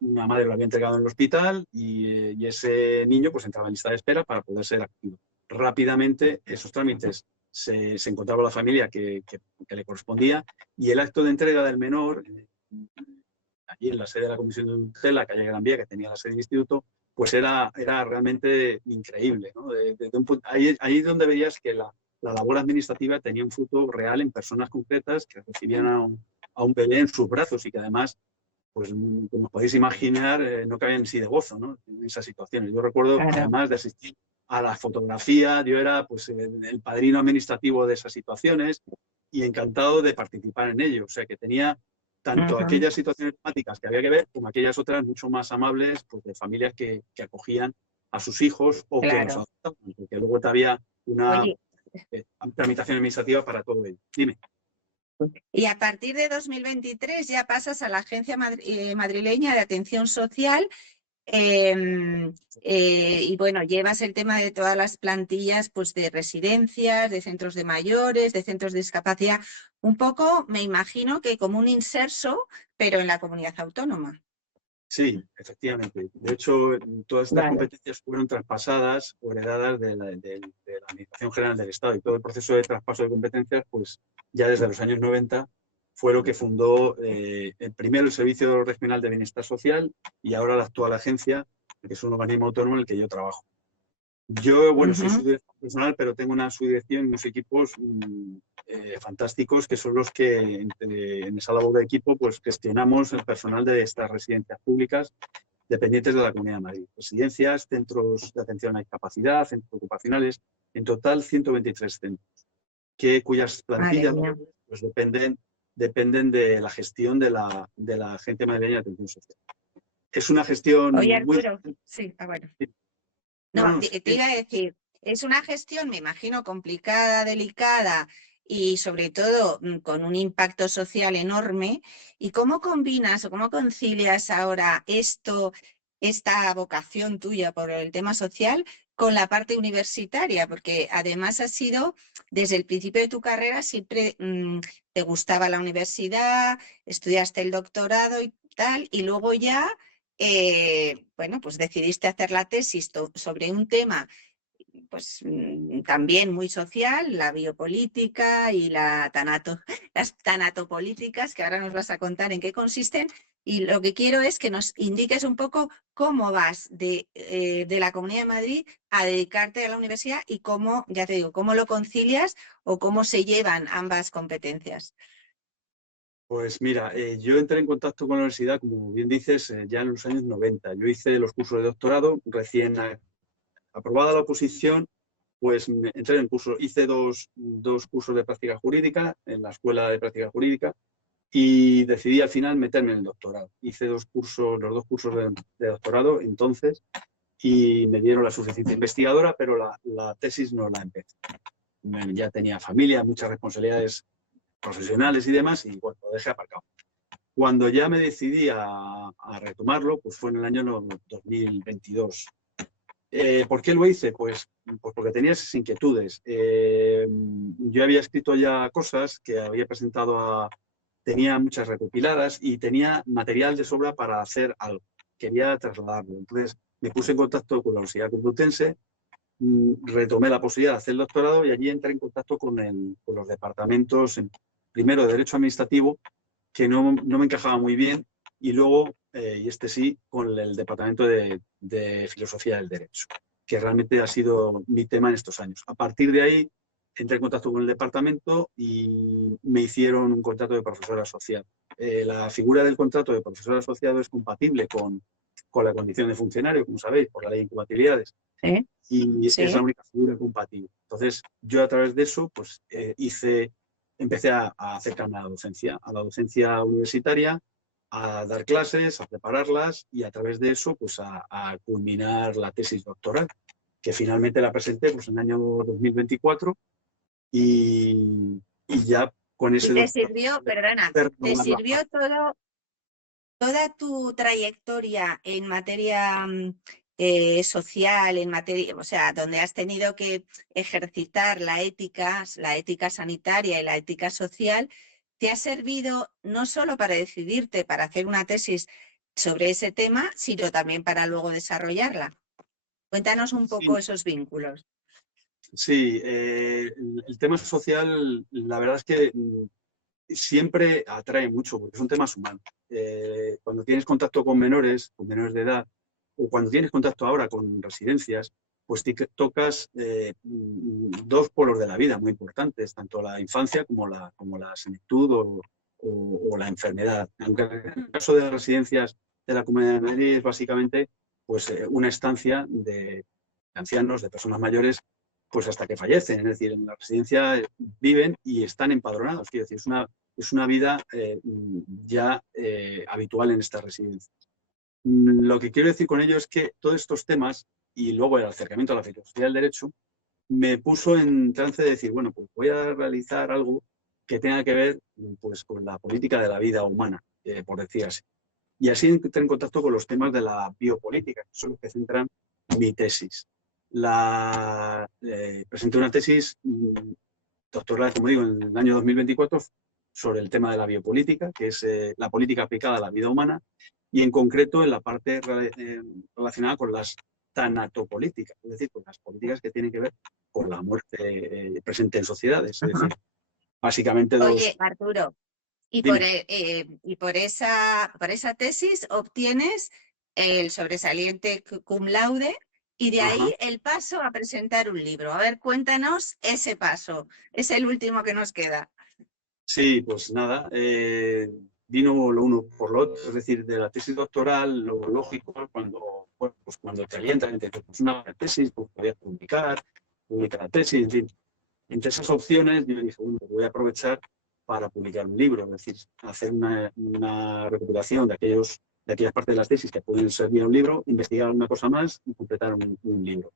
una madre lo había entregado en el hospital y ese niño pues entraba en lista de espera para poder ser activo. Rápidamente esos trámites se encontraba la familia que le correspondía y el acto de entrega del menor, allí en la sede de la Comisión de Tutela, calle Gran Vía, que tenía la sede del instituto, pues era realmente increíble, ¿no? Ahí es donde veías que la labor administrativa tenía un fruto real en personas concretas que recibían a un bebé en sus brazos y que además, pues como podéis imaginar, no cabían sí de gozo, ¿no? En esas situaciones. Yo recuerdo, además de asistir a la fotografía, yo era pues el padrino administrativo de esas situaciones y encantado de participar en ello. O sea, que tenía tanto aquellas situaciones dramáticas que había que ver como aquellas otras mucho más amables, pues de familias que acogían a sus hijos o que los adoptaban, porque luego había una tramitación administrativa para todo ello. Dime. Y a partir de 2023 ya pasas a la Agencia Madrileña de Atención Social. Y bueno, llevas el tema de todas las plantillas pues, de residencias, de centros de mayores, de centros de discapacidad. Un poco, me imagino que como un inserso, pero en la comunidad autónoma. Sí, efectivamente. De hecho, todas estas Vale. competencias fueron traspasadas o heredadas de la Administración General del Estado, y todo el proceso de traspaso de competencias, pues ya desde los años 90, fue lo que fundó primero el Servicio Regional de Bienestar Social y ahora la actual agencia, que es un organismo autónomo en el que yo trabajo. Yo, bueno, soy subdirector personal, pero tengo una subdirección y unos equipos fantásticos, que son los que en esa labor de equipo pues gestionamos el personal de estas residencias públicas dependientes de la Comunidad de Madrid. Residencias, centros de atención a discapacidad, centros ocupacionales, en total 123 centros, cuyas plantillas pues, dependen de la gestión de la Agencia Madrileña de Atención Social. Es una gestión Oye, Arturo, sí, bueno. No, sí. te iba a decir, es una gestión, me imagino, complicada, delicada y sobre todo con un impacto social enorme. ¿Y cómo combinas o cómo concilias ahora esta vocación tuya por el tema social con la parte universitaria? Porque además has sido, desde el principio de tu carrera, siempre te gustaba la universidad, estudiaste el doctorado y tal, y luego ya... bueno, pues decidiste hacer la tesis sobre un tema pues también muy social, la biopolítica y las tanatopolíticas, que ahora nos vas a contar en qué consisten. Y lo que quiero es que nos indiques un poco cómo vas de la Comunidad de Madrid a dedicarte a la universidad y cómo, ya te digo, cómo lo concilias o cómo se llevan ambas competencias. Pues mira, yo entré en contacto con la universidad, como bien dices, ya en los años 90. Yo hice los cursos de doctorado, recién aprobada la oposición, pues entré en el curso, hice dos cursos de práctica jurídica en la Escuela de Práctica Jurídica y decidí al final meterme en el doctorado. Hice los dos cursos de doctorado entonces y me dieron la suficiencia investigadora, pero la tesis no la empecé. Ya tenía familia, muchas responsabilidades profesionales y demás, y bueno, lo dejé aparcado. Cuando ya me decidí a retomarlo, pues fue en el año 2022. ¿Por qué lo hice? Pues porque tenía esas inquietudes. Yo había escrito ya cosas que había presentado tenía muchas recopiladas y tenía material de sobra para hacer algo. Quería trasladarlo. Entonces me puse en contacto con la Universidad Complutense, retomé la posibilidad de hacer el doctorado y allí entré en contacto con los departamentos, primero de Derecho Administrativo, que no me encajaba muy bien, y luego, y este sí, con el Departamento de Filosofía del Derecho, que realmente ha sido mi tema en estos años. A partir de ahí, entré en contacto con el departamento y me hicieron un contrato de profesor asociado. La figura del contrato de profesor asociado es compatible con la condición de funcionario, como sabéis, por la ley de incompatibilidades. Y es la única figura compatible. Entonces, yo a través de eso, pues empecé a acercarme a la docencia universitaria, a dar clases, a prepararlas y a través de eso, pues a culminar la tesis doctoral, que finalmente la presenté pues, en el año 2024 y ya con ese... ¿Te sirvió, perdona, te sirvió toda tu trayectoria en materia social, en materia, o sea, donde has tenido que ejercitar la ética sanitaria y la ética social, te ha servido no solo para decidirte para hacer una tesis sobre ese tema, sino también para luego desarrollarla? Cuéntanos un poco esos vínculos. Sí, el tema social, la verdad es que siempre atrae mucho, porque son temas humanos. Cuando tienes contacto con menores de edad, o cuando tienes contacto ahora con residencias, pues tocas dos polos de la vida muy importantes, tanto la infancia como la senectud o la enfermedad. Aunque en el caso de las residencias de la Comunidad de Madrid es básicamente pues, una estancia de ancianos, de personas mayores, pues hasta que fallecen. Es decir, en la residencia viven y están empadronados. Quiero decir, es una vida ya habitual en estas residencias. Lo que quiero decir con ello es que todos estos temas y luego el acercamiento a la filosofía del derecho me puso en trance de decir, bueno, pues voy a realizar algo que tenga que ver pues, con la política de la vida humana, por decir así. Y así entré en contacto con los temas de la biopolítica, que son los que centran mi tesis. Presenté una tesis doctoral, como digo, en el año 2024 sobre el tema de la biopolítica, que es la política aplicada a la vida humana, y en concreto en la parte relacionada con las tanatopolíticas, es decir, con las políticas que tienen que ver con la muerte presente en sociedades. Es decir, básicamente Oye, Arturo, y Dime. por esa tesis obtienes el sobresaliente cum laude y de ahí Ajá. el paso a presentar un libro. A ver, cuéntanos ese paso. Es el último que nos queda. Sí, pues nada, vino lo uno por lo otro, es decir, de la tesis doctoral, lo lógico es cuando, bueno, pues cuando te alientan, te dicen, pues una tesis, pues podías publicar la tesis, en fin. Entre esas opciones yo dije, bueno, pues voy a aprovechar para publicar un libro, es decir, hacer una recopilación de aquellas partes de las tesis que pueden servir a un libro, investigar alguna cosa más y completar un libro.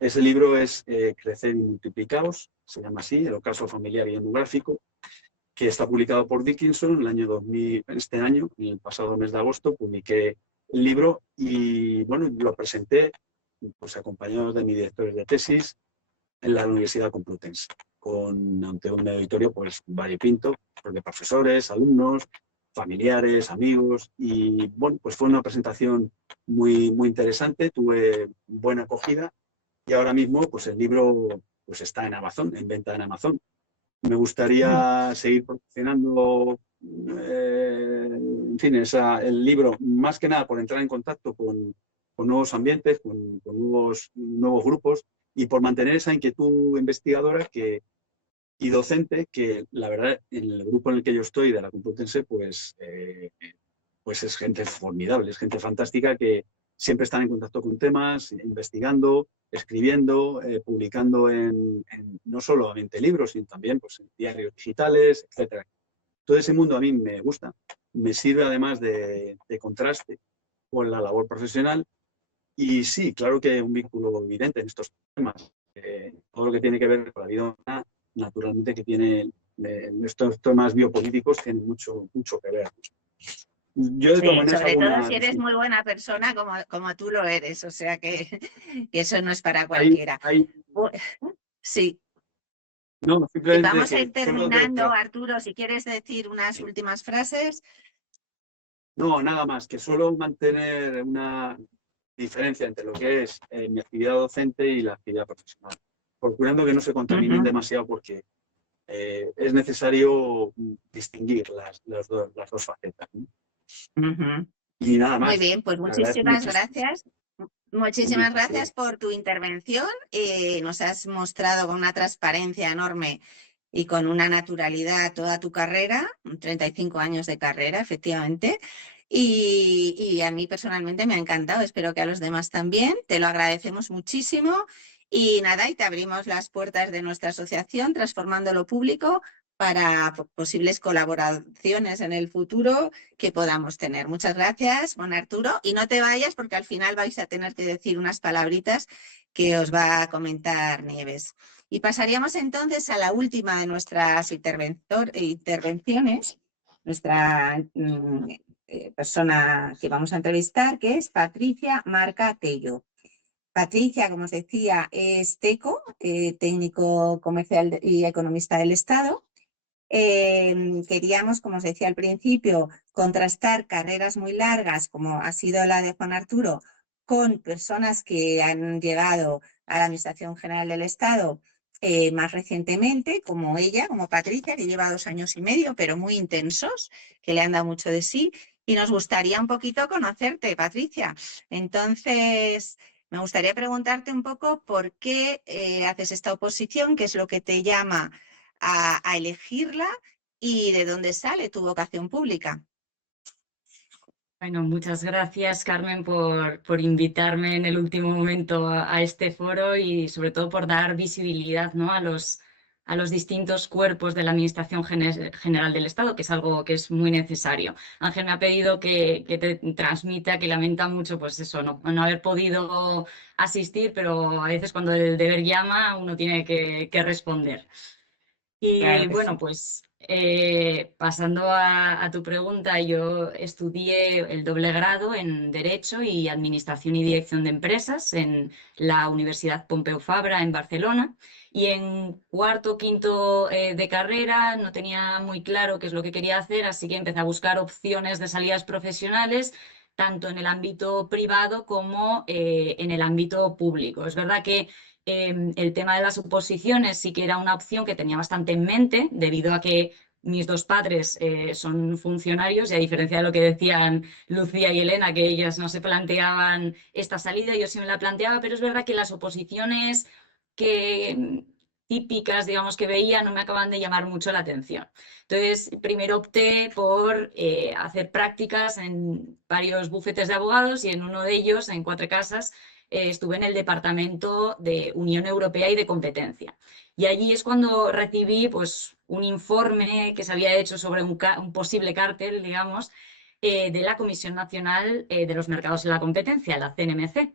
Ese libro es Crecer y Multiplicaos, se llama así, el ocaso familiar y demográfico, que está publicado por Dickinson en el año 2000, este año, en el pasado mes de agosto, publiqué el libro y bueno, lo presenté pues acompañado de mis directores de tesis en la Universidad Complutense, ante un auditorio pues variopinto, de profesores, alumnos, familiares, amigos, y bueno, pues fue una presentación muy, muy interesante, tuve buena acogida y ahora mismo pues el libro pues está en Amazon, en venta en Amazon. Me gustaría seguir proporcionando, en fin, el libro, más que nada por entrar en contacto con nuevos ambientes, con nuevos grupos y por mantener esa inquietud investigadora y docente que, la verdad, en el grupo en el que yo estoy, de la Complutense, pues es gente formidable, es gente fantástica que siempre están en contacto con temas, investigando, escribiendo, publicando no solamente libros, sino también pues, en diarios digitales, etc. Todo ese mundo a mí me gusta, me sirve además de contraste con la labor profesional y sí, claro que hay un vínculo evidente en estos temas. Todo lo que tiene que ver con la vida humana, naturalmente que tiene estos temas biopolíticos tienen mucho, mucho que ver. Yo de todas Sí, maneras hago sobre todo una si eres distinción. muy buena persona como tú lo eres, o sea que eso no es para Hay, cualquiera. hay, Sí, no, simplemente vamos a ir que solo de terminando, Arturo, si quieres decir unas últimas frases. no, nada más, que solo mantener una diferencia entre lo que es mi actividad docente y la actividad profesional, procurando que no se contaminen demasiado porque es necesario distinguir las dos facetas, ¿no? Y nada Muy más, bien, pues te agradezco muchísimas muchísimo. gracias. Hombre, Muchísimas un saludo. gracias por tu intervención. Nos has mostrado con una transparencia enorme y con una naturalidad toda tu carrera, 35 años de carrera, efectivamente. Y a mí personalmente me ha encantado, espero que a los demás también. Te lo agradecemos muchísimo. Y nada, y te abrimos las puertas de nuestra asociación, Transformando lo Público, para posibles colaboraciones en el futuro que podamos tener. Muchas gracias, Juan Arturo. Y no te vayas porque al final vais a tener que decir unas palabritas que os va a comentar Nieves. Y pasaríamos entonces a la última de nuestras intervenciones, nuestra persona que vamos a entrevistar, que es Patricia Marca Tello. Patricia, como os decía, es TECO, técnico comercial y economista del Estado. Queríamos, como os decía al principio, contrastar carreras muy largas, como ha sido la de Juan Arturo, con personas que han llegado a la Administración General del Estado más recientemente, como ella, como Patricia, que lleva 2 años y medio, pero muy intensos, que le han dado mucho de sí. Y nos gustaría un poquito conocerte, Patricia. Entonces, me gustaría preguntarte un poco por qué haces esta oposición, qué es lo que te llama a elegirla y de dónde sale tu vocación pública. Bueno, muchas gracias, Carmen, por invitarme en el último momento a este foro y sobre todo por dar visibilidad, ¿no?, a los distintos cuerpos de la Administración General del Estado, que es algo que es muy necesario. Ángel me ha pedido que te transmita que lamenta mucho, pues eso, no haber podido asistir, pero a veces cuando el deber llama uno tiene que responder. Y Claro que bueno, sí. pues pasando a tu pregunta, yo estudié el doble grado en Derecho y Administración y Dirección de Empresas en la Universidad Pompeu Fabra en Barcelona. Y en cuarto, quinto de carrera no tenía muy claro qué es lo que quería hacer, así que empecé a buscar opciones de salidas profesionales, tanto en el ámbito privado como en el ámbito público. Es verdad que el tema de las oposiciones sí que era una opción que tenía bastante en mente, debido a que mis dos padres son funcionarios y a diferencia de lo que decían Lucía y Elena, que ellas no se planteaban esta salida, yo sí me la planteaba, pero es verdad que las oposiciones que típicas, digamos, que veía no me acaban de llamar mucho la atención. Entonces, primero opté por hacer prácticas en varios bufetes de abogados y en uno de ellos, en Cuatro Casas, estuve en el Departamento de Unión Europea y de Competencia. Y allí es cuando recibí pues, un informe que se había hecho sobre un posible cártel, digamos, de la Comisión Nacional de los Mercados y la Competencia, la CNMC.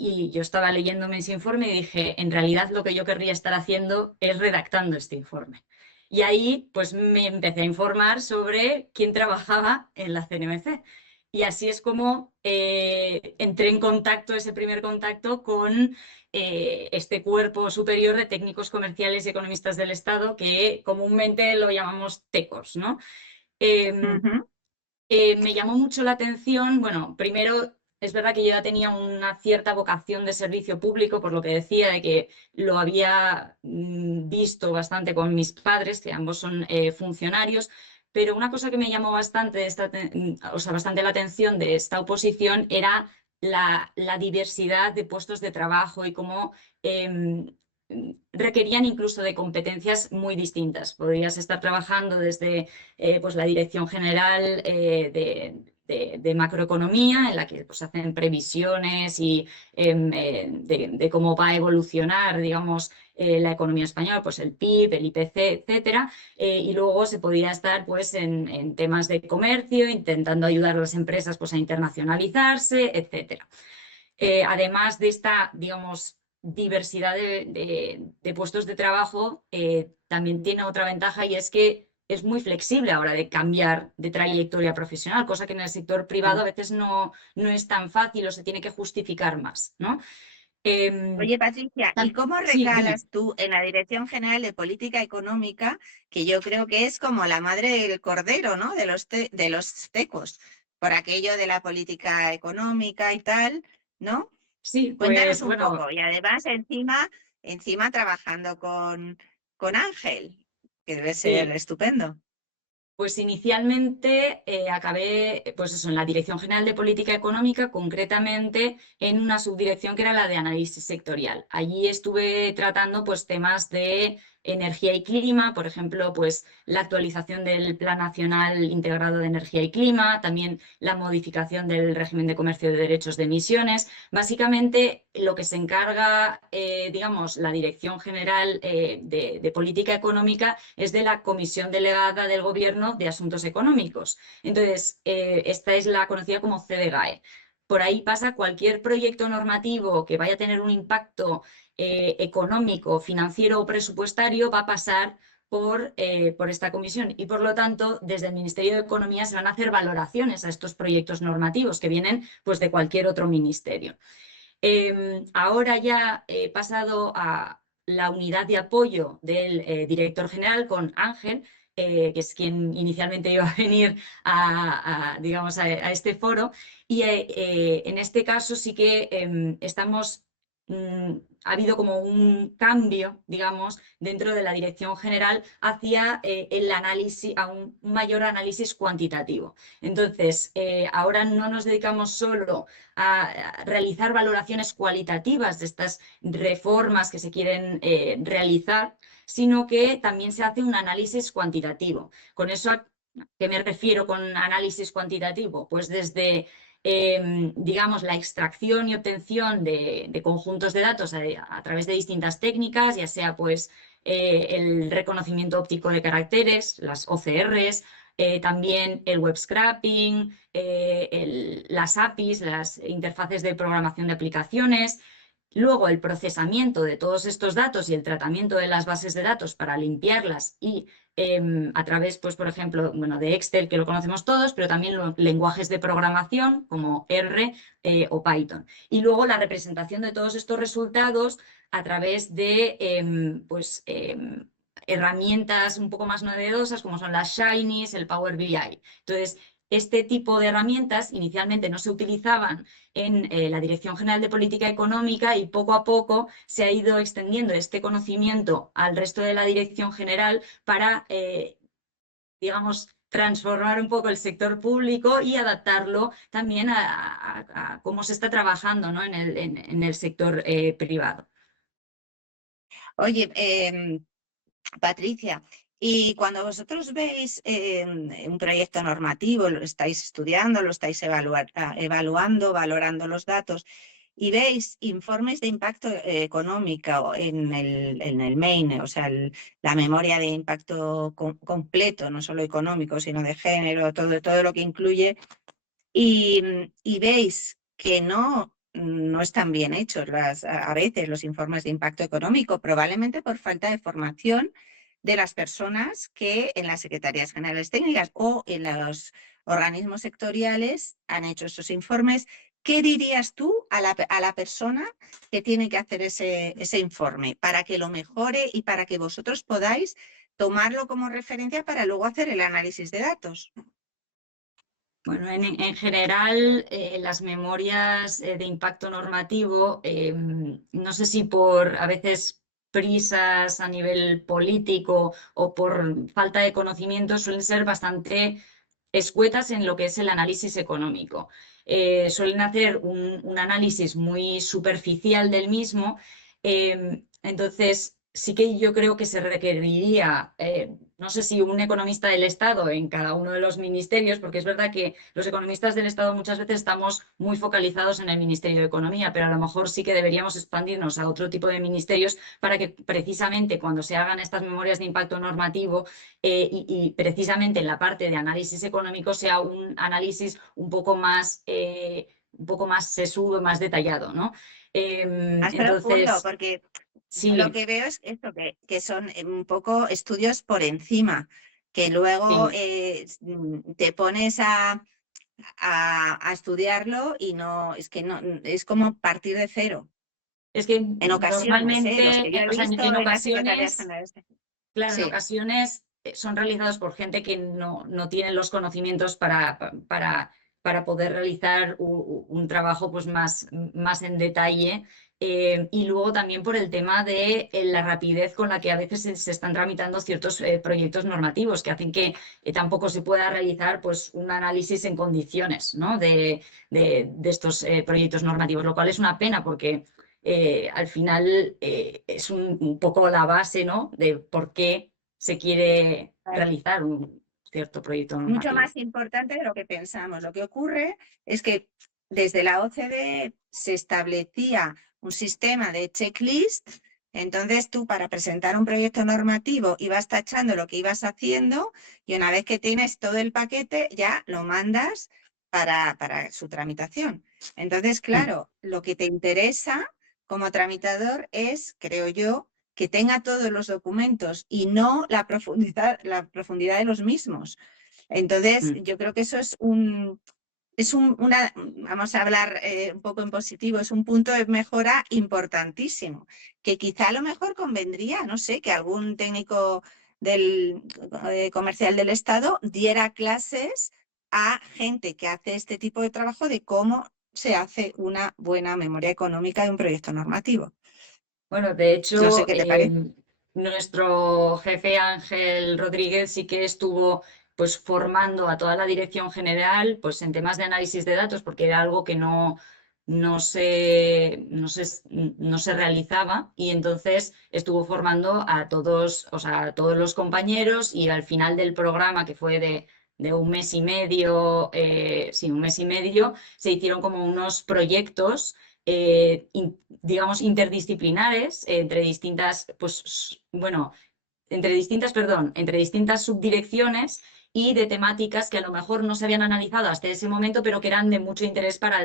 Y yo estaba leyéndome ese informe y dije, en realidad lo que yo querría estar haciendo es redactando este informe. Y ahí pues me empecé a informar sobre quién trabajaba en la CNMC. Y así es como entré en contacto, ese primer contacto con este cuerpo superior de técnicos comerciales y economistas del Estado, que comúnmente lo llamamos TECOS, ¿no? Ujú. Me llamó mucho la atención, bueno, primero es verdad que yo ya tenía una cierta vocación de servicio público, por lo que decía de que lo había visto bastante con mis padres, que ambos son funcionarios, pero una cosa que me llamó bastante, o sea, bastante la atención de esta oposición era la diversidad de puestos de trabajo y cómo requerían incluso de competencias muy distintas. Podrías estar trabajando desde pues la Dirección General de Macroeconomía, en la que pues, hacen previsiones y de cómo va a evolucionar, digamos, la economía española, pues el PIB, el IPC, etcétera. Y luego se podía estar pues, en temas de comercio, intentando ayudar a las empresas pues, a internacionalizarse, etcétera. Además de esta, digamos, diversidad de puestos de trabajo, también tiene otra ventaja y es que es muy flexible ahora de cambiar de trayectoria profesional, cosa que en el sector privado a veces no es tan fácil o se tiene que justificar más, ¿no? Oye, Patricia, ¿y cómo Sí, dime. recalas tú en la Dirección General de Política Económica, que yo creo que es como la madre del cordero, ¿no? De los tecos, por aquello de la política económica y tal, ¿no? Sí, Cuéntanos pues un bueno, poco. Y además, encima trabajando con Ángel, que debe ser sí. estupendo. Pues inicialmente acabé pues eso, en la Dirección General de Política Económica, concretamente en una subdirección que era la de análisis sectorial. Allí estuve tratando pues, temas de energía y clima, por ejemplo, pues, la actualización del Plan Nacional Integrado de Energía y Clima, también la modificación del régimen de comercio de derechos de emisiones. Básicamente, lo que se encarga, digamos, la Dirección General de Política Económica es de la Comisión Delegada del Gobierno de Asuntos Económicos. Entonces, esta es la conocida como CDGAE. Por ahí pasa cualquier proyecto normativo que vaya a tener un impacto económico, financiero o presupuestario, va a pasar por esta comisión y por lo tanto desde el Ministerio de Economía se van a hacer valoraciones a estos proyectos normativos que vienen pues, de cualquier otro ministerio. Ahora ya he pasado a la unidad de apoyo del director general con Ángel, que es quien inicialmente iba a venir digamos, a este foro, y en este caso sí que estamos ha habido como un cambio, digamos, dentro de la dirección general hacia el análisis, a un mayor análisis cuantitativo. Entonces, ahora no nos dedicamos solo a realizar valoraciones cualitativas de estas reformas que se quieren realizar, sino que también se hace un análisis cuantitativo. Con eso, ¿a qué me refiero con análisis cuantitativo? Pues desde digamos, la extracción y obtención de conjuntos de datos a través de distintas técnicas, ya sea pues el reconocimiento óptico de caracteres, las OCRs, también el web scraping, las APIs, las interfaces de programación de aplicaciones, Luego el procesamiento de todos estos datos y el tratamiento de las bases de datos para limpiarlas y a través, pues, por ejemplo, bueno, de Excel, que lo conocemos todos, pero también los lenguajes de programación como R o Python. Y luego la representación de todos estos resultados a través de herramientas un poco más novedosas como son las Shinies, el Power BI. Entonces, este tipo de herramientas inicialmente no se utilizaban en la Dirección General de Política Económica y poco a poco se ha ido extendiendo este conocimiento al resto de la Dirección General para, digamos, transformar un poco el sector público y adaptarlo también a cómo se está trabajando, ¿no? en el sector privado. Oye, Patricia, y cuando vosotros veis un proyecto normativo, lo estáis estudiando, lo estáis evaluando, valorando los datos, y veis informes de impacto económico en el MAIN, o sea, la memoria de impacto completo, no solo económico, sino de género, todo lo que incluye, y veis que no están bien hechos a veces los informes de impacto económico, probablemente por falta de formación de las personas que en las Secretarías Generales Técnicas o en los organismos sectoriales han hecho esos informes. ¿Qué dirías tú a la persona que tiene que hacer ese informe para que lo mejore y para que vosotros podáis tomarlo como referencia para luego hacer el análisis de datos? Bueno, en general, las memorias de impacto normativo, no sé si por a veces prisas a nivel político o por falta de conocimiento, suelen ser bastante escuetas en lo que es el análisis económico. Suelen hacer un análisis muy superficial del mismo, entonces sí que yo creo que se requeriría, no sé si un economista del Estado en cada uno de los ministerios, porque es verdad que los economistas del Estado muchas veces estamos muy focalizados en el Ministerio de Economía, pero a lo mejor sí que deberíamos expandirnos a otro tipo de ministerios para que precisamente cuando se hagan estas memorias de impacto normativo y precisamente en la parte de análisis económico sea un análisis un poco más sesudo, más detallado, ¿no? Más profundo, Entonces, porque sí, lo que veo es esto, que son un poco estudios por encima, que luego te pones a estudiarlo y no, es que no, es como partir de cero. es que En ocasiones, los que yo normalmente, he o sea, visto en en las Secretarías ocasiones, Generales. claro, en Sí. ocasiones son realizados por gente que no tiene los conocimientos para poder realizar un trabajo pues más en detalle. Y luego también por el tema de la rapidez con la que a veces se están tramitando ciertos proyectos normativos que hacen que tampoco se pueda realizar pues, un análisis en condiciones, ¿no? de estos proyectos normativos, lo cual es una pena porque al final es un poco la base, ¿no? de por qué se quiere realizar un cierto proyecto normativo. Mucho más importante de lo que pensamos. Lo que ocurre es que desde la OCDE se establecía un sistema de checklist. Entonces tú, para presentar un proyecto normativo, ibas tachando lo que ibas haciendo y una vez que tienes todo el paquete ya lo mandas para su tramitación. Entonces, claro, lo que te interesa como tramitador es, creo yo, que tenga todos los documentos y no la profundidad de los mismos. Entonces, yo creo que eso es vamos a hablar un poco en positivo, es un punto de mejora importantísimo, que quizá a lo mejor convendría, no sé, que algún técnico comercial del Estado diera clases a gente que hace este tipo de trabajo de cómo se hace una buena memoria económica de un proyecto normativo. Bueno, de hecho, No sé qué te parece. nuestro jefe Ángel Rodríguez sí que estuvo pues formando a toda la dirección general pues en temas de análisis de datos porque era algo que no se realizaba y entonces estuvo formando a todos, o sea, a todos los compañeros y al final del programa que fue de un mes y medio, un mes y medio, se hicieron como unos proyectos digamos, interdisciplinares entre distintas, entre distintas subdirecciones y de temáticas que a lo mejor no se habían analizado hasta ese momento, pero que eran de mucho interés para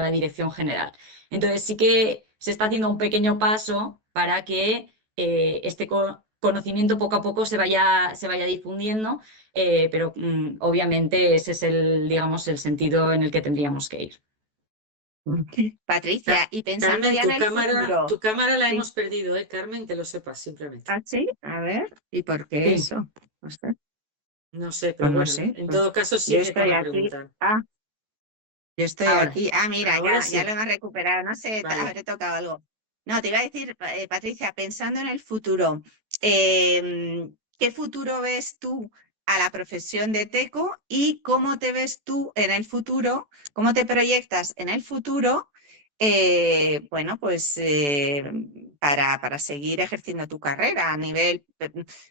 la dirección general. Entonces sí que se está haciendo un pequeño paso para que este conocimiento poco a poco se vaya difundiendo, pero obviamente ese es digamos, el sentido en el que tendríamos que ir. Patricia, y pensando Carmen, ya en el futuro. tu cámara la Sí. hemos perdido, Carmen, que lo sepas simplemente. ¿Ah, sí? A ver, ¿y por qué Sí. eso? No sé. No sé, pero Pues no bueno, sé. en Pues todo caso yo sigue estoy con la aquí. pregunta. Ah, yo estoy Ahora, aquí. Ah, mira, ahora ya sí. lo hemos recuperado. No sé, Vale. habré tocado algo. No, te iba a decir, Patricia, pensando en el futuro, ¿qué futuro ves tú a la profesión de teco y cómo te ves tú en el futuro? ¿Cómo te proyectas en el futuro? Bueno, pues para seguir ejerciendo tu carrera a nivel,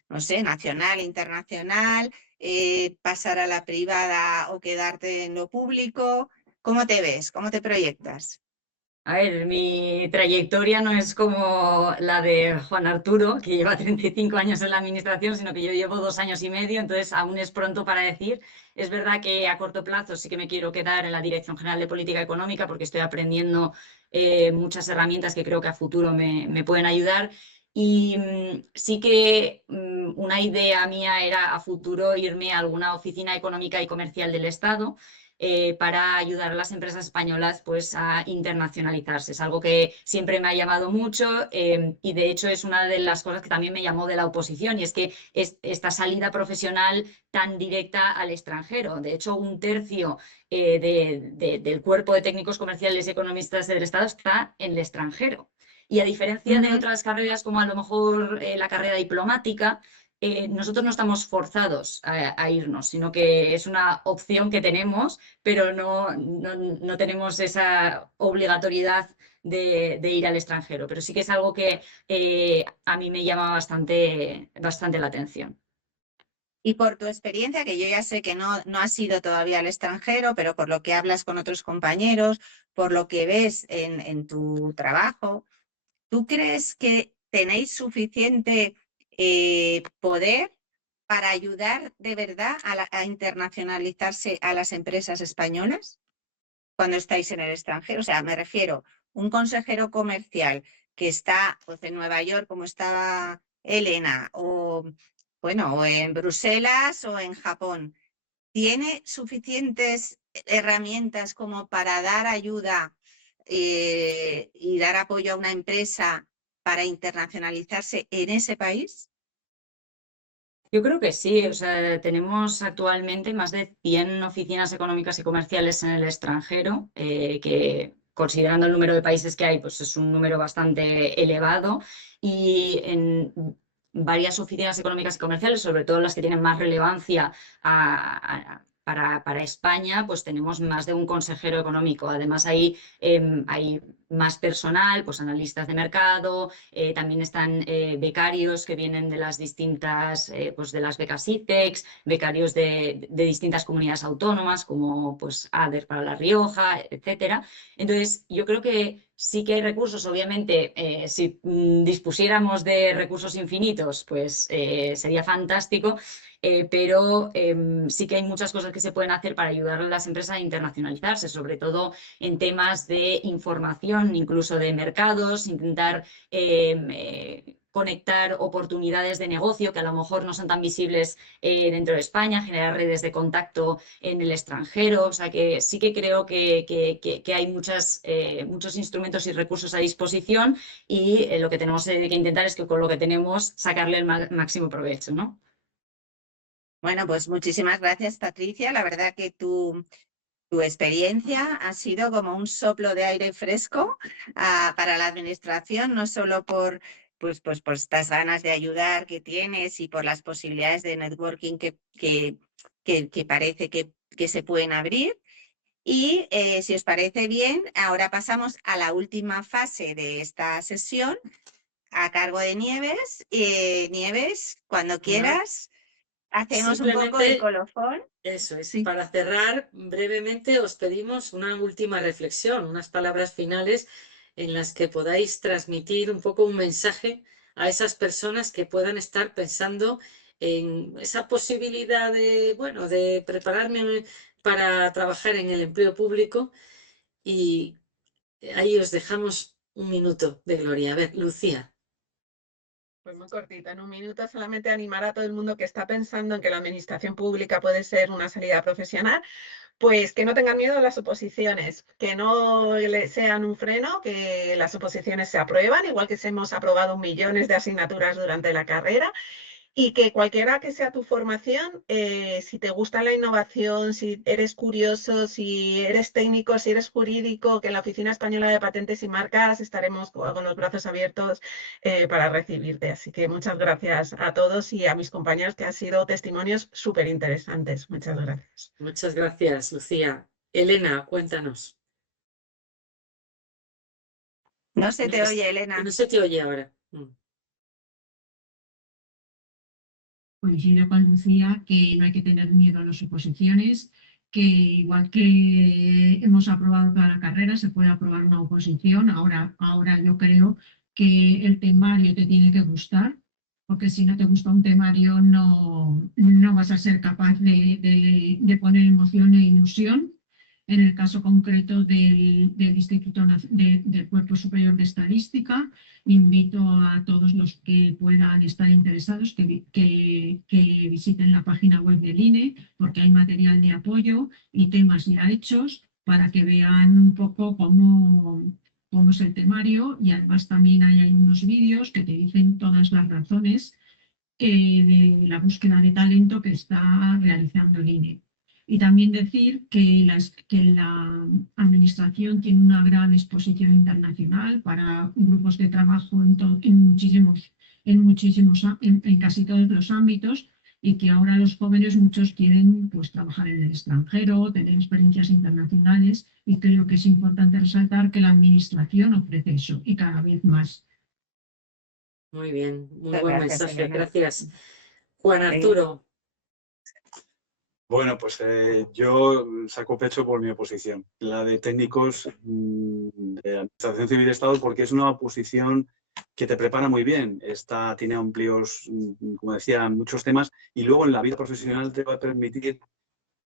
no sé, nacional, internacional, pasar a la privada o quedarte en lo público. ¿Cómo te ves? ¿Cómo te proyectas? A ver, mi trayectoria no es como la de Juan Arturo, que lleva 35 años en la administración, sino que yo llevo 2 años y medio, entonces aún es pronto para decir. Es verdad que a corto plazo sí que me quiero quedar en la Dirección General de Política Económica porque estoy aprendiendo muchas herramientas que creo que a futuro me pueden ayudar. Y sí que una idea mía era a futuro irme a alguna oficina económica y comercial del Estado, para ayudar a las empresas españolas pues, a internacionalizarse. Es algo que siempre me ha llamado mucho, y de hecho es una de las cosas que también me llamó de la oposición, y es que esta salida profesional tan directa al extranjero. De hecho, 1/3 del cuerpo de técnicos comerciales y economistas del Estado está en el extranjero. Y a diferencia de otras carreras como a lo mejor la carrera diplomática, nosotros no estamos forzados a irnos, sino que es una opción que tenemos, pero no tenemos esa obligatoriedad de ir al extranjero. Pero sí que es algo que a mí me llama bastante la atención. Y por tu experiencia, que yo ya sé que no has ido todavía al extranjero, pero por lo que hablas con otros compañeros, por lo que ves en tu trabajo, ¿tú crees que tenéis suficiente poder para ayudar de verdad a internacionalizarse a las empresas españolas cuando estáis en el extranjero? O sea, me refiero, un consejero comercial que está pues, en Nueva York, como estaba Elena, o bueno, o en Bruselas o en Japón, ¿tiene suficientes herramientas como para dar ayuda y dar apoyo a una empresa para internacionalizarse en ese país? Yo creo que sí, o sea, tenemos actualmente más de 100 oficinas económicas y comerciales en el extranjero, que considerando el número de países que hay, pues es un número bastante elevado, y en varias oficinas económicas y comerciales, sobre todo las que tienen más relevancia para España, pues tenemos más de un consejero económico. Además, hay más personal, pues analistas de mercado, también están becarios que vienen de las distintas, pues de las becas ICEX, becarios de distintas comunidades autónomas, como pues ADER para La Rioja, etcétera. Entonces, yo creo que sí que hay recursos. Obviamente, si dispusiéramos de recursos infinitos, pues sería fantástico. Pero sí que hay muchas cosas que se pueden hacer para ayudar a las empresas a internacionalizarse, sobre todo en temas de información, incluso de mercados, intentar conectar oportunidades de negocio que a lo mejor no son tan visibles dentro de España, generar redes de contacto en el extranjero. O sea que sí que creo que hay muchos instrumentos y recursos a disposición, y lo que tenemos que intentar es que con lo que tenemos sacarle el máximo provecho, ¿no? Bueno, pues muchísimas gracias, Patricia. La verdad que tu experiencia ha sido como un soplo de aire fresco para la administración, no solo por estas ganas de ayudar que tienes y por las posibilidades de networking que parece que se pueden abrir. Y si os parece bien, ahora pasamos a la última fase de esta sesión a cargo de Nieves. Nieves, cuando quieras, hacemos un poco el Simplemente, colofón. eso es, Sí. para cerrar brevemente os pedimos una última reflexión, unas palabras finales en las que podáis transmitir un poco un mensaje a esas personas que puedan estar pensando en esa posibilidad de, bueno, de prepararme para trabajar en el empleo público. Y ahí os dejamos un minuto de gloria. A ver, Lucía. Pues muy cortito, en un minuto solamente animar a todo el mundo que está pensando en que la administración pública puede ser una salida profesional, pues que no tengan miedo a las oposiciones, que no sean un freno, que las oposiciones se aprueban, igual que se hemos aprobado millones de asignaturas durante la carrera. Y que cualquiera que sea tu formación, si te gusta la innovación, si eres curioso, si eres técnico, si eres jurídico, que en la Oficina Española de Patentes y Marcas estaremos con los brazos abiertos para recibirte. Así que muchas gracias a todos y a mis compañeros, que han sido testimonios súper interesantes. Muchas gracias. Muchas gracias, Lucía. Elena, cuéntanos. No se te oye, Elena. No se te oye ahora. Coincido con Lucía que no hay que tener miedo a las oposiciones, que igual que hemos aprobado toda la carrera, se puede aprobar una oposición. Ahora yo creo que el temario te tiene que gustar, porque si no te gusta un temario no vas a ser capaz de poner emoción e ilusión. En el caso concreto del Instituto del Cuerpo Superior de Estadística, invito a todos los que puedan estar interesados que visiten la página web del INE, porque hay material de apoyo y temas ya hechos para que vean un poco cómo es el temario, y además también hay unos vídeos que te dicen todas las razones de la búsqueda de talento que está realizando el INE. Y también decir que la administración tiene una gran exposición internacional para grupos de trabajo en casi todos los ámbitos, y que ahora los jóvenes muchos quieren pues trabajar en el extranjero, tener experiencias internacionales, y creo que es importante resaltar que la administración ofrece eso y cada vez más. Muy bien, muy Muchas buen gracias, mensaje. Elena. Gracias. Juan Arturo. Bueno, pues yo saco pecho por mi oposición, la de técnicos de Administración Civil de Estado, porque es una oposición que te prepara muy bien. Tiene amplios, como decía, muchos temas, y luego en la vida profesional te va a permitir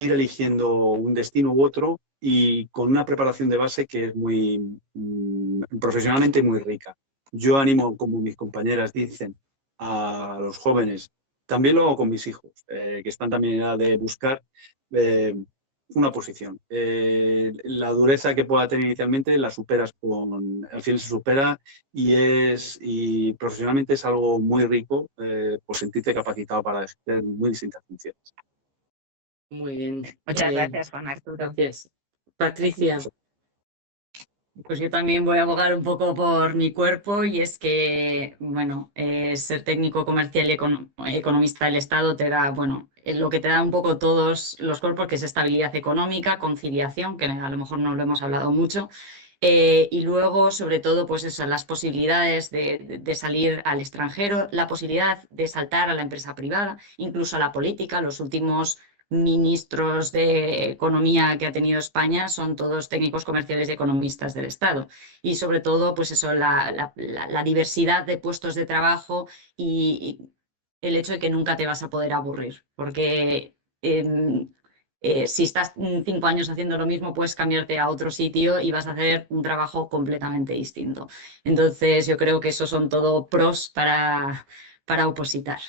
ir eligiendo un destino u otro, y con una preparación de base que es muy profesionalmente muy rica. Yo animo, como mis compañeras dicen, a los jóvenes. También lo hago con mis hijos, que están también en edad de buscar una posición. La dureza que pueda tener inicialmente la superas al final se supera, y profesionalmente es algo muy rico, por sentirte capacitado para ejercer muy distintas funciones. Muy bien. Muchas gracias, Juan Arturo. Gracias. Patricia. Pues yo también voy a abogar un poco por mi cuerpo, y es que, bueno, ser técnico comercial y economista del Estado te da, bueno, lo que te da un poco todos los cuerpos, que es estabilidad económica, conciliación, que a lo mejor no lo hemos hablado mucho, y luego, sobre todo, pues eso, las posibilidades de salir al extranjero, la posibilidad de saltar a la empresa privada, incluso a la política. Los últimos ministros de Economía que ha tenido España son todos técnicos comerciales y economistas del Estado. Y sobre todo, pues eso, la diversidad de puestos de trabajo y el hecho de que nunca te vas a poder aburrir, porque si estás 5 años haciendo lo mismo, puedes cambiarte a otro sitio y vas a hacer un trabajo completamente distinto. Entonces, yo creo que esos son todo pros para opositar.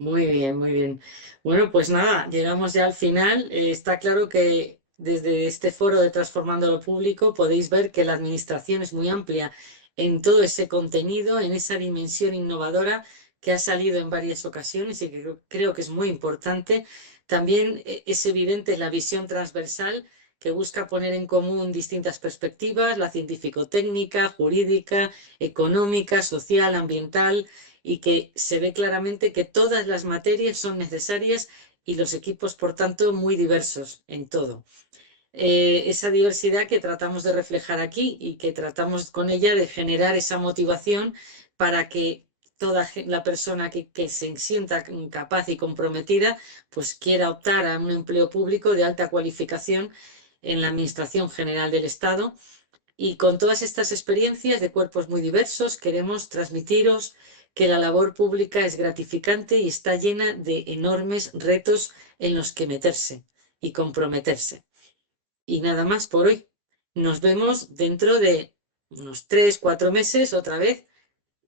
Muy bien, muy bien. Bueno, pues nada, llegamos ya al final. Está claro que desde este foro de Transformando lo Público podéis ver que la administración es muy amplia en todo ese contenido, en esa dimensión innovadora que ha salido en varias ocasiones y que creo que es muy importante. También es evidente la visión transversal que busca poner en común distintas perspectivas, la científico-técnica, jurídica, económica, social, ambiental, y que se ve claramente que todas las materias son necesarias y los equipos, por tanto, muy diversos en todo. Esa diversidad que tratamos de reflejar aquí y que tratamos con ella de generar esa motivación para que toda la persona que se sienta capaz y comprometida, pues quiera optar a un empleo público de alta cualificación en la Administración General del Estado. Y con todas estas experiencias de cuerpos muy diversos, queremos transmitiros que la labor pública es gratificante y está llena de enormes retos en los que meterse y comprometerse. Y nada más por hoy. Nos vemos dentro de unos 3 o 4 meses otra vez.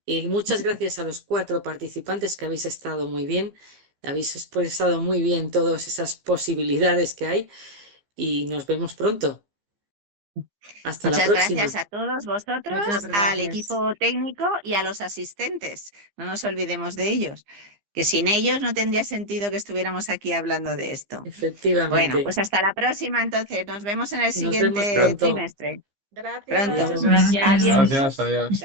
Y muchas gracias a los 4 participantes que habéis estado muy bien. Habéis expresado muy bien todas esas posibilidades que hay. Y nos vemos pronto. Hasta la Muchas próxima. gracias a todos vosotros, Muchas al gracias. equipo técnico y a los asistentes. No nos olvidemos de ellos, que sin ellos no tendría sentido que estuviéramos aquí hablando de esto. Efectivamente. Bueno, pues hasta la próxima entonces. Nos vemos en el Nos vemos siguiente pronto. trimestre. Gracias. Pronto. Gracias. Adiós. Gracias, adiós.